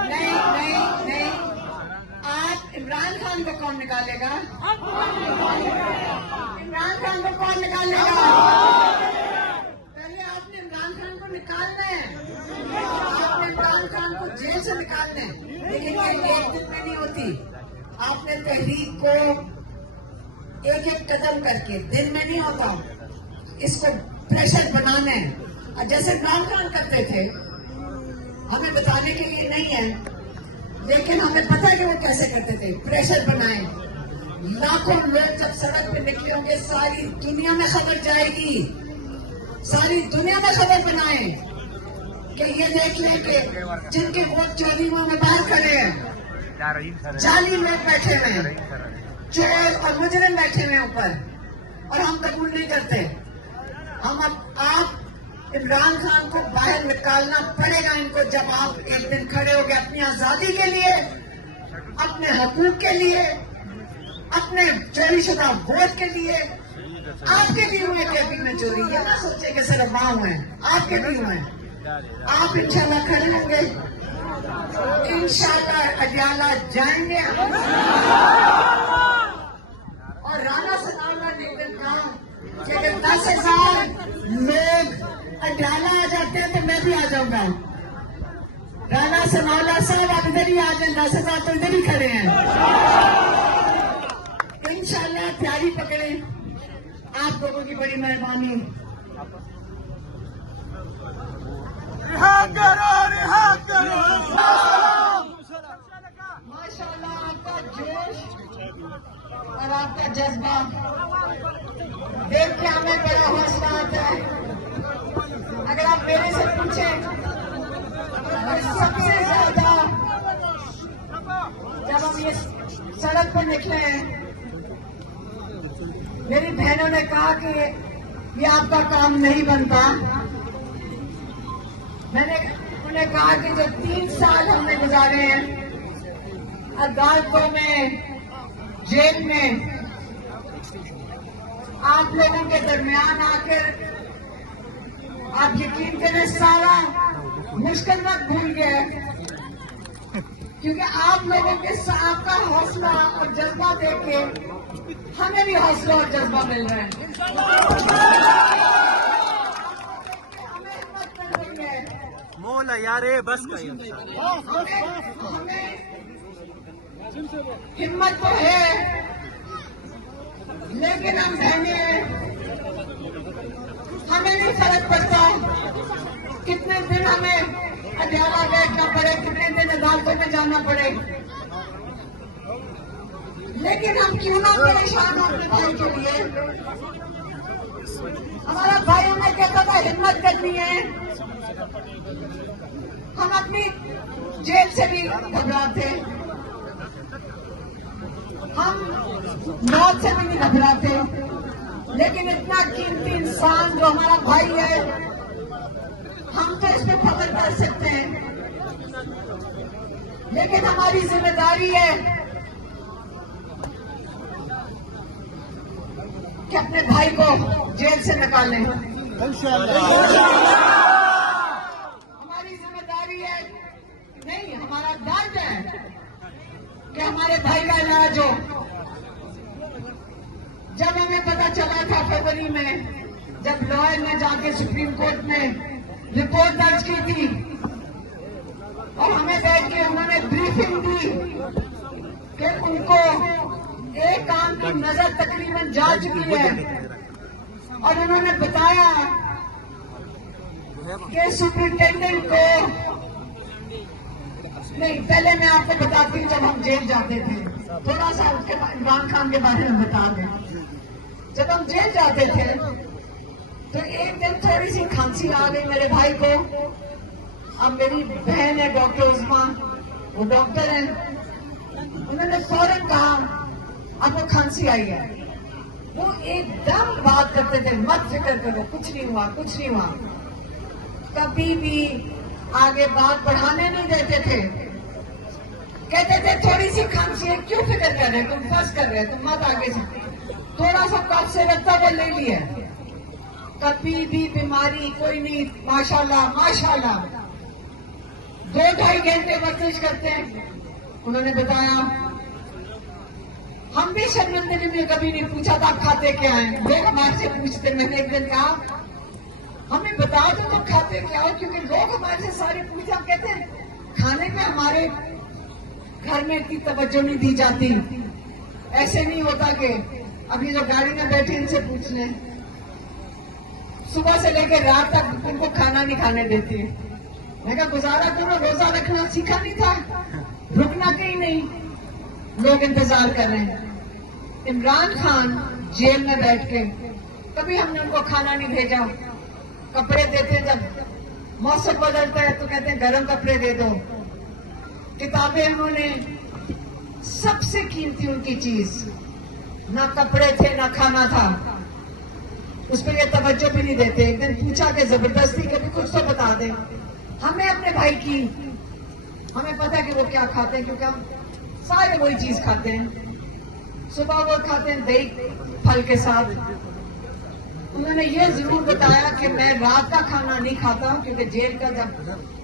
नहीं नहीं नहीं, आप इमरान खान को कौन निकालेगा? इमरान खान को कौन निकालेगा? पहले आपने इमरान खान को निकालना है, आपने इमरान खान को जेल से निकालना है, लेकिन ये एक दिन में नहीं होती। आपने तहरीक को एक एक कदम करके, दिन में नहीं होता, इसको प्रेशर बनाना है। और जैसे इमरान खान करते थे, हमें बताने के लिए नहीं है, लेकिन हमें पता है कि वो कैसे करते थे। प्रेशर बनाए, लाखों लोग जब सड़क पे निकले होंगे, सारी दुनिया में खबर जाएगी, सारी दुनिया में खबर बनाए कि ये देख लें कि जिनके वोट चोरी हुए में बाहर खड़े हैं, जाली लोग बैठे हुए हैं, चोर और मुजरिम बैठे हुए हैं ऊपर, और हम कबूल नहीं करते। हम आप इमरान खान को बाहर निकालना पड़ेगा इनको, जब आप एक दिन खड़े हो गए अपनी आजादी के लिए, अपने हकूक के लिए, अपने चोरीशुदा वोट के लिए। आपके भी हुए केपी में चोरी, ये ना सोचे कि सिर्फ वहां हुए, आपके भी हुए। आप इंशाल्लाह खड़े होंगे, इंशाल्लाह अडियाला जाएंगे। और राणा सनाउल्लाह ने एक दिन कहा कि अगर 10,000 लोग अडियाला आ जाते हैं तो मैं भी आ जाऊंगा। राणा सनाउल्लाह साहब आप इधर ही आ जाए, 10,000 तो इधर ही खड़े हैं। इंशाल्लाह तैयारी पकड़े, आप लोगों की बड़ी मेहरबानी। रिहा करो माशाल्लाह आपका जोश और आपका जज्बा देख के हमें बड़ा हौसला आता है। अगर आप मेरे से पूछें, और सबसे ज्यादा जब हम ये सड़क पर निकले हैं, मेरी बहनों ने कहा कि ये आपका काम नहीं बनता। मैंने उन्हें कहा कि जो 3 साल हमने गुजारे हैं अदालतों में, जेल में, आप लोगों के दरमियान आकर आप यकीन करें सारा मुश्किल वक्त भूल गए, क्योंकि आप लोगों के आपका हौसला और जज्बा देख के हमें भी हौसला और जज्बा मिल रहा है। हमें हिम्मत मिल रही है। मोला यार बस का हमें हिम्मत तो है, लेकिन हम बहने, हमें नहीं फर्क पड़ता कितने दिन हमें अडियाला बैठना पड़े, कितने दिन अदालतों में जाना पड़े, लेकिन हम क्यों ना परेशान हो अपने भाई के लिए। हमारा भाई हमें कहता था हिम्मत करनी है, हम अपनी जेल से भी घबराते, हम मौत से भी नहीं घबराते, लेकिन इतना कीमती इंसान जो हमारा भाई है, हम तो इस पे फख्र कर सकते हैं, लेकिन हमारी जिम्मेदारी है कि अपने भाई को जेल से निकालें। हमारी जिम्मेदारी है, नहीं हमारा दर्द है कि हमारे भाई का इलाज हो। जब हमें पता चला था फरवरी में, जब लॉयर ने जाके सुप्रीम कोर्ट में रिपोर्ट दर्ज की थी और हमें बैठ के उन्होंने ब्रीफिंग दी कि उनको एक काम की नजर तकरीबन जा चुकी है और उन्होंने बताया कि सुपरिटेंडेंट को नहीं, पहले मैं आपको बताती हूँ जब हम जेल जाते थे, थोड़ा सा उसके इमरान खान के बारे में बता दें। जब हम जेल जाते थे तो एक दिन थोड़ी सी खांसी आ गई मेरे भाई को। अब मेरी बहन है डॉक्टर उस्मा, वो डॉक्टर है, उन्होंने फौरन कहा आपको खांसी आई है। वो एकदम बात करते थे, मत फिक्र करो, कुछ नहीं हुआ, कुछ नहीं हुआ। कभी भी आगे बात बढ़ाने नहीं देते थे। कहते थे थोड़ी सी खांसी है, क्यों फिक्र कर रहे, तुम फंस कर रहे, तुम मत आगे से। थोड़ा सा कफ से रखता हुआ ले लिया। कभी भी बीमारी कोई नहीं, माशाल्लाह माशाल्लाह। 2-2.5 घंटे वर्जिश करते हैं। उन्होंने बताया हम भी शर्मिंदगी में कभी नहीं पूछा था आप खाते क्या हैं, लोग हमारे से पूछते। मैंने एक दिन कहा हमें बता दो तो खाते क्या हो, क्योंकि लोग हमारे से सारे पूछा, कहते हैं खाने में हमारे घर में इतनी तवज्जो नहीं दी जाती। ऐसे नहीं होता कि अभी जो गाड़ी में बैठे इनसे पूछ लें, सुबह से लेकर रात तक उनको खाना नहीं खाने देती। मैं कहा गुजारा करो, रोजा रखना सीखा नहीं था, रुकना कहीं नहीं, लोग इंतजार कर रहे हैं। इमरान खान जेल में बैठ के कभी हमने उनको खाना नहीं भेजा। कपड़े देते, जब मौसम बदलता है तो कहते हैं गर्म कपड़े दे दो। किताबें उन्होंने, सबसे कीमती उनकी चीज ना कपड़े थे ना खाना था, उस पर ये तवज्जो भी नहीं देते। एक दिन पूछा कि जबरदस्ती कभी कुछ तो बता दें हमें अपने भाई की, हमें पता है कि वो क्या खाते हैं, क्योंकि हम सारे वही चीज खाते हैं। सुबह वो खाते हैं दही फल के साथ। उन्होंने ये जरूर बताया कि मैं रात का खाना नहीं खाता, क्योंकि जेल का जब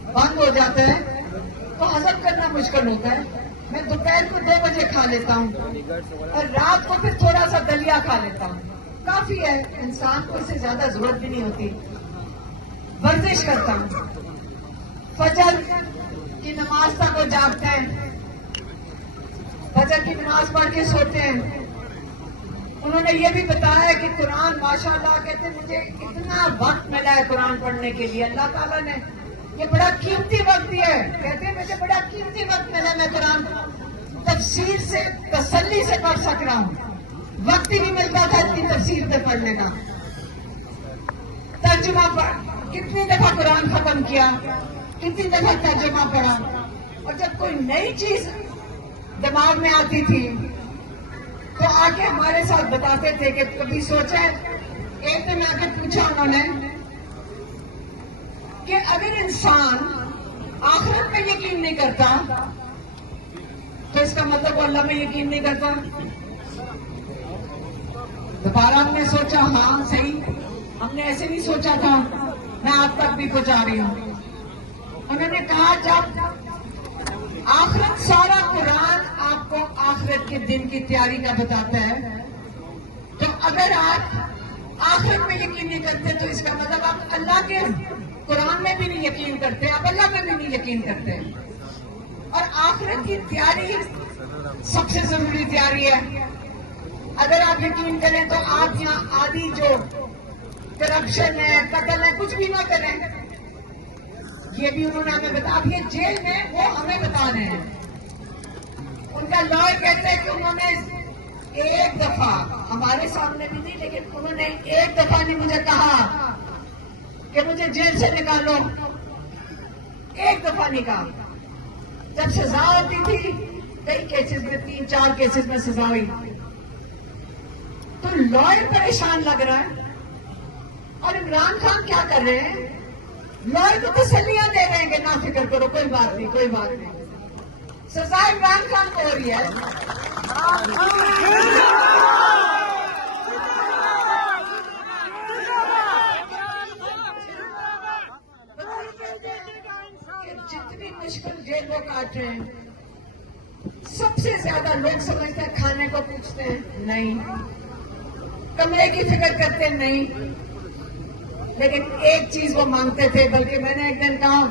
बंद हो जाता है तो हजम करना मुश्किल होता है। मैं दोपहर को 2 बजे खा लेता हूँ और रात को फिर थोड़ा सा दलिया खा लेता हूँ, काफी है, इंसान को इससे ज्यादा जरूरत भी नहीं होती। वर्जिश करता हूँ, फजर की नमाज तक वो जागते हैं, फजर की नमाज पढ़ के सोते हैं। उन्होंने ये भी बताया कि कुरान माशाल्लाह, कहते मुझे इतना वक्त मिला है कुरान पढ़ने के लिए, अल्लाह ताला ने ये बड़ा कीमती वक्त दिया है। कहते मुझे बड़ा कीमती वक्त मिला, मैं कुरान तफसीर से तसल्ली से पढ़ सक रहा हूँ। वक्त ही नहीं मिलता था इतनी तफसीर में पढ़ने का। तर्जुमा पढ़, कितनी दफा कुरान खत्म किया, कितनी दफा तर्जुमा पढ़ा। और जब कोई नई चीज दिमाग में आती थी तो आके हमारे साथ बताते थे कि कभी सोचा। एक दिन आके पूछा उन्होंने कि अगर इंसान आखिरत में यकीन नहीं करता तो इसका मतलब वो अल्लाह में यकीन नहीं करता। दोबारा हमने सोचा, हाँ सही, हमने ऐसे नहीं सोचा था, मैं आप तक भी पहुंचा रही हूं। उन्होंने कहा जब आखिरत, सारा कुरान आपको आखिरत के दिन की तैयारी का बताता है, तो अगर आप आखिरत में यकीन नहीं करते तो इसका मतलब आप अल्लाह के कुरान में भी नहीं यकीन करते, आप अल्लाह में भी नहीं यकीन करते। और आखिरत की तैयारी सबसे जरूरी तैयारी है। अगर आप यकीन करें तो आप यहाँ आदि जो करप्शन है, कत्ल है, कुछ भी ना करें। ये भी उन्होंने हमें बता, अब ये जेल में वो हमें बता रहे हैं। उनका लॉयर कहते हैं कि उन्होंने एक दफा, हमारे सामने भी नहीं, लेकिन उन्होंने एक दफा नहीं मुझे कहा कि मुझे जेल से निकालो, एक दफा नहीं कहा। जब सजा होती थी, कई केसेस में 3-4 केसेस में सजा हुई, तो लॉयर परेशान लग रहा है। और इमरान खान क्या कर रहे हैं, लॉयर को तसल्लियां दे रहे हैं कि ना फिक्र करो, कोई बात नहीं, कोई बात नहीं। सजा इमरान खान को हो रही है। जितनी मुश्किल जेल वो काट रहे हैं, सब सबसे ज्यादा लोग समझते हैं खाने को पूछते हैं, नहीं। कमरे की फिक्र करते हैं, नहीं। लेकिन एक चीज वो मांगते थे, बल्कि मैंने एक दिन कहा,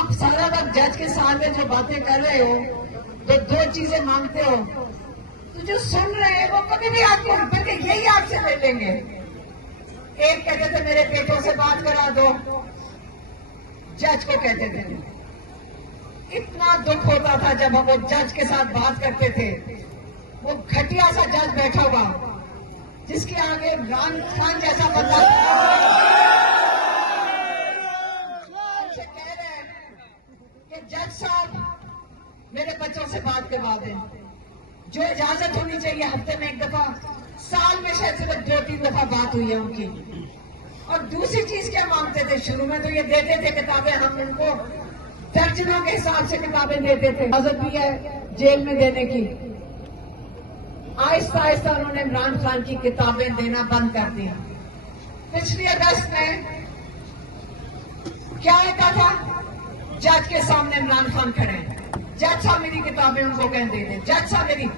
अब सारा वक्त जज के सामने जो बातें कर रहे हो तो दो चीजें मांगते हो, तो जो सुन रहे हैं वो कभी भी आपको, बल्कि यही आपसे ले लेंगे। एक कहते थे मेरे बेटों से बात करा दो, जज को कहते थे। इतना दुख होता था जब हम वो जज के साथ बात करते थे, वो घटिया सा जज बैठा हुआ जिसके आगे इमरान खान जैसा बंदा कह रहे हैं कि जज साहब मेरे बच्चों से बात करवा दें, जो इजाजत होनी चाहिए हफ्ते में एक दफा, साल में शायद सिर्फ 2-3 दफा बात हुई है उनकी। और दूसरी चीज क्या मांगते थे, शुरू में तो ये देते थे किताबें, हम उनको दर्जनों के हिसाब से किताबें देते थे, इजाजत भी है जेल में देने की। आहिस्ता आहिस्ता उन्होंने इमरान खान की किताबें देना बंद कर दिया। पिछले अगस्त में क्या होता था, जज के सामने इमरान खान खड़े हैं, जज साहब मेरी किताबें उनको कह दे दें, जज साहब मेरी।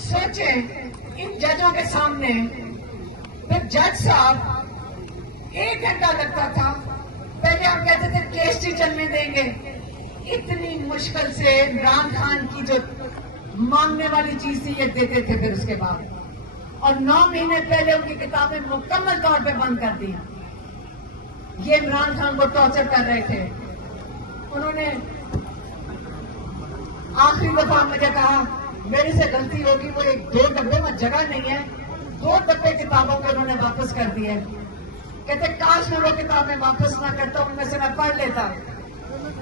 सोचे इन जजों के सामने फिर जज साहब 1 घंटा लगता था, पहले हम कहते थे केस ही चलने देंगे, इतनी मुश्किल से इमरान खान की जो मांगने वाली चीज थी ये देते थे। फिर उसके बाद और 9 महीने पहले उनकी किताबें मुकम्मल तौर पे बंद कर दी। ये इमरान खान को टॉर्चर कर रहे थे। उन्होंने आखिरी दफा मुझे कहा मेरे से गलती होगी, वो 1-2 डब्बे में जगह नहीं है, 2 डब्बे किताबों को उन्होंने वापस कर दिए। कहते काश मैं वो किताबें वापस ना करता, उनमें से मैं पढ़ लेता,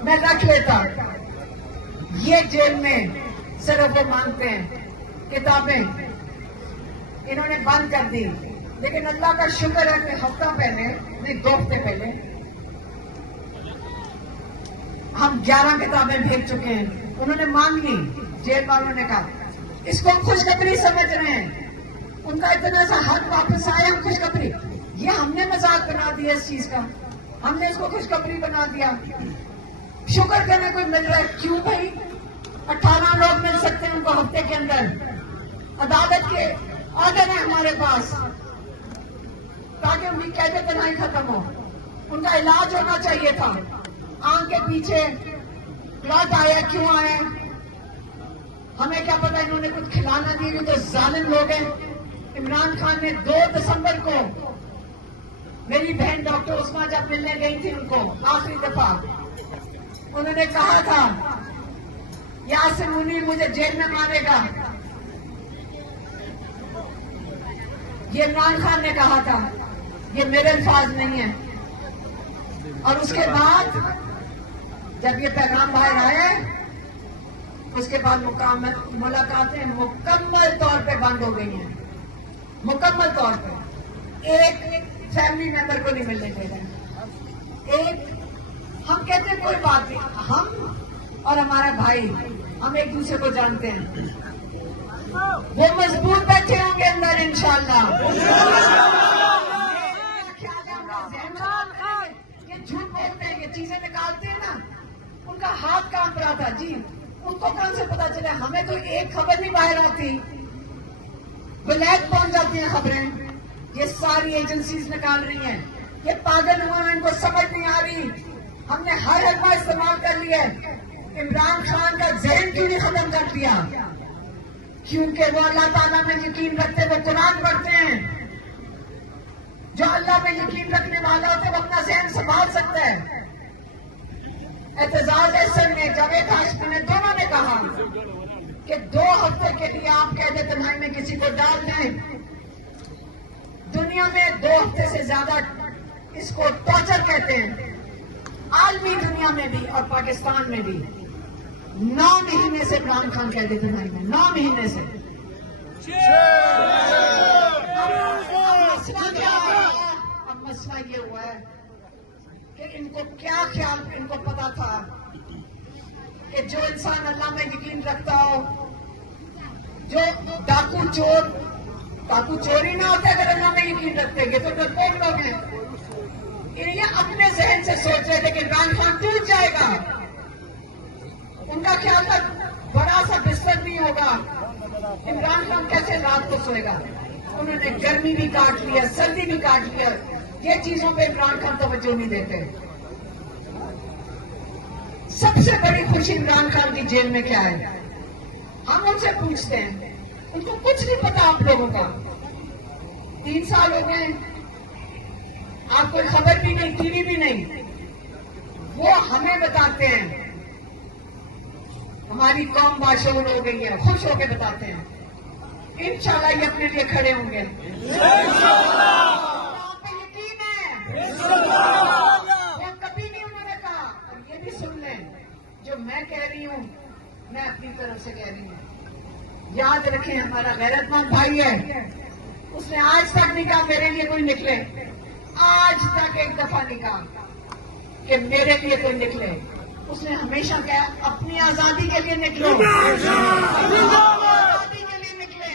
मैं रख लेता। ये जेल में सिर्फ वो मांगते हैं किताबें, इन्होंने बंद कर दी। लेकिन अल्लाह का शुक्र है कि हफ्ता पहले, नहीं 2 हफ्ते पहले, हम 11 किताबें भेज चुके हैं। उन्होंने मांग ली, जेल वालों ने कहा इसको खुशखबरी समझ रहे हैं, उनका इतना सा हक वापस आया, हम खुशखबरी। ये हमने मजाक बना दिया इस चीज का, हमने इसको खुशखबरी बना दिया। शुक्र करने कोई मिल रहा है, क्यों भाई? 18 लोग मिल सकते हैं उनको हफ्ते के अंदर। अदालत के ऑर्डर है हमारे पास ताकि उनकी कैद तनाई खत्म हो। उनका इलाज होना चाहिए था। आंख के पीछे क्लॉट आया, क्यों आया हमें क्या पता, इन्होंने कुछ खिलाना नहीं, तो जालिम लोग हैं। इमरान खान ने 2 दिसंबर को मेरी बहन डॉक्टर उस्मा जब मिलने गई थी उनको आखिरी दफा, उन्होंने कहा था यासिर मुनीर मुझे जेल में मारेगा, ये इमरान खान ने कहा था, ये मेरे अल्फाज नहीं है। और उसके बाद जब ये पैगाम बाहर आया, उसके बाद मुलाकातें मुकम्मल तौर पे बंद हो गई हैं, मुकम्मल तौर पे। एक फैमिली मेंबर को नहीं मिलने दे रहे। एक हम कहते हैं कोई बात नहीं, हम और हमारा भाई हम एक दूसरे को जानते हैं, वो मजबूत बैठे होंगे अंदर इंशाल्लाह। ये झूठ बोलते हैं, ये चीजें निकालते हैं ना, उनका हाथ काम रहा था जी, उनको कौन से पता चला? हमें तो एक खबर नहीं बाहर आती, ब्लैक पहुंच जाती हैं खबरें। ये सारी एजेंसीज निकाल रही हैं, ये पागल हुआ है, इनको समझ नहीं आ रही। हमने हर हलवा इस्तेमाल कर लिया। इमरान खान का जहन क्यों नहीं खत्म कर दिया? क्योंकि वो अल्लाह ताला में यकीन रखते, वो कुरान पढ़ते हैं। जो अल्लाह में यकीन रखने वाला होता है वो अपना जहन संभाल सकता है। एतजाज अहसन ने, जावेद हाशमी ने, दोनों ने कहा कि 2 हफ्ते के लिए आप कैद तन्हाई में किसी को डाल दें। दुनिया में 2 हफ्ते से ज्यादा इसको टॉर्चर कहते हैं, आलमी दुनिया में भी और पाकिस्तान में भी। 9 महीने से इमरान खान कैद तन्हाई में, 9 महीने से। अब मसला ये हुआ है कि इनको क्या ख्याल, इनको पता था कि जो इंसान अल्लाह में यकीन रखता हो, जो डाकू चोरी ना होता अगर अल्लाह में यकीन रखते, तो डरपोक लोग हैं। ये अपने जहन से सोच रहे थे कि इमरान खान टूट जाएगा। उनका ख्याल था बड़ा सा बिस्तर नहीं होगा, इमरान खान कैसे रात को सोएगा? उन्होंने गर्मी भी काट लिया, सर्दी भी काट लिया। ये चीजों पे इमरान खान तवज्जो नहीं देते। सबसे बड़ी खुशी इमरान खान की जेल में क्या है? हम उनसे पूछते हैं, उनको कुछ नहीं पता आप लोगों का। 3 साल हो गए, आपको खबर भी नहीं, टीवी भी नहीं। वो हमें बताते हैं हमारी कौम बाशऊर हो गई है, खुश होकर बताते हैं। इंशाल्लाह ये अपने लिए खड़े होंगे। आप पे यकीन है? वो कभी नहीं उन्होंने कहा। और ये भी सुन लें, जो मैं कह रही हूं, मैं अपनी तरफ से कह रही हूं। याद रखें, हमारा गैरतमंद भाई है, उसने आज तक नहीं कहा मेरे लिए कोई निकले। आज तक एक दफा नहीं कहा कि मेरे लिए कोई निकले। उसने हमेशा कहा अपनी आजादी के लिए निकलो, आजादी के लिए निकले।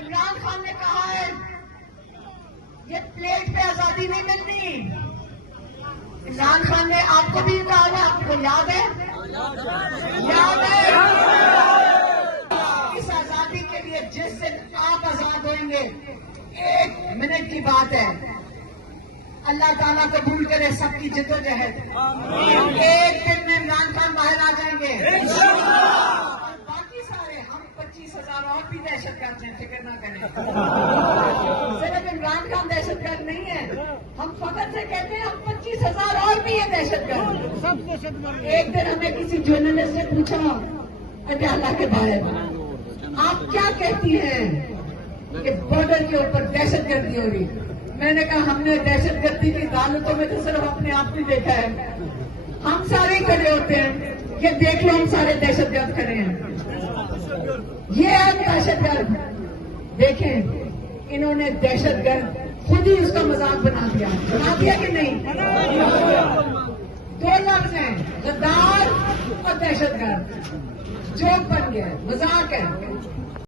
इमरान खान ने कहा है ये प्लेट पे आजादी नहीं मिलनी। इमरान खान ने आपको भी कहा है, आपको याद है? याद है? इस आजादी के लिए जिस दिन आप आजाद होंगे, 1 मिनट की बात है, अल्लाह ताला कबूल करे सबकी जिद्दोजहद। एक दिन में इमरान खान बाहर आ जाएंगे। और बाकी सारे हम 25,000 और भी दहशतगर्द हैं, फिक्र ना करें। सिर्फ इमरान खान दहशतगर्द नहीं है, हम फखर से कहते हैं हम 25,000 और भी है दहशतगर्द। एक दिन हमें किसी जर्नलिस्ट ने पूछा, अल्लाह के बाहर आप क्या कहती हैं कि बॉर्डर के ऊपर दहशतगर्दी हो रही? मैंने कहा हमने दहशतगर्दी की अदालतों में तो सिर्फ अपने आप ही देखा है। हम सारे ही खड़े होते हैं, ये देख लो हम सारे दहशतगर्द खड़े हैं। ये है दहशतगर्द। देखें, इन्होंने दहशतगर्द खुद ही उसका मजाक बना दिया कि नहीं? 2 लफ्ज हैं, गद्दार और दहशतगर्द। जोक बन गया, मजाक है।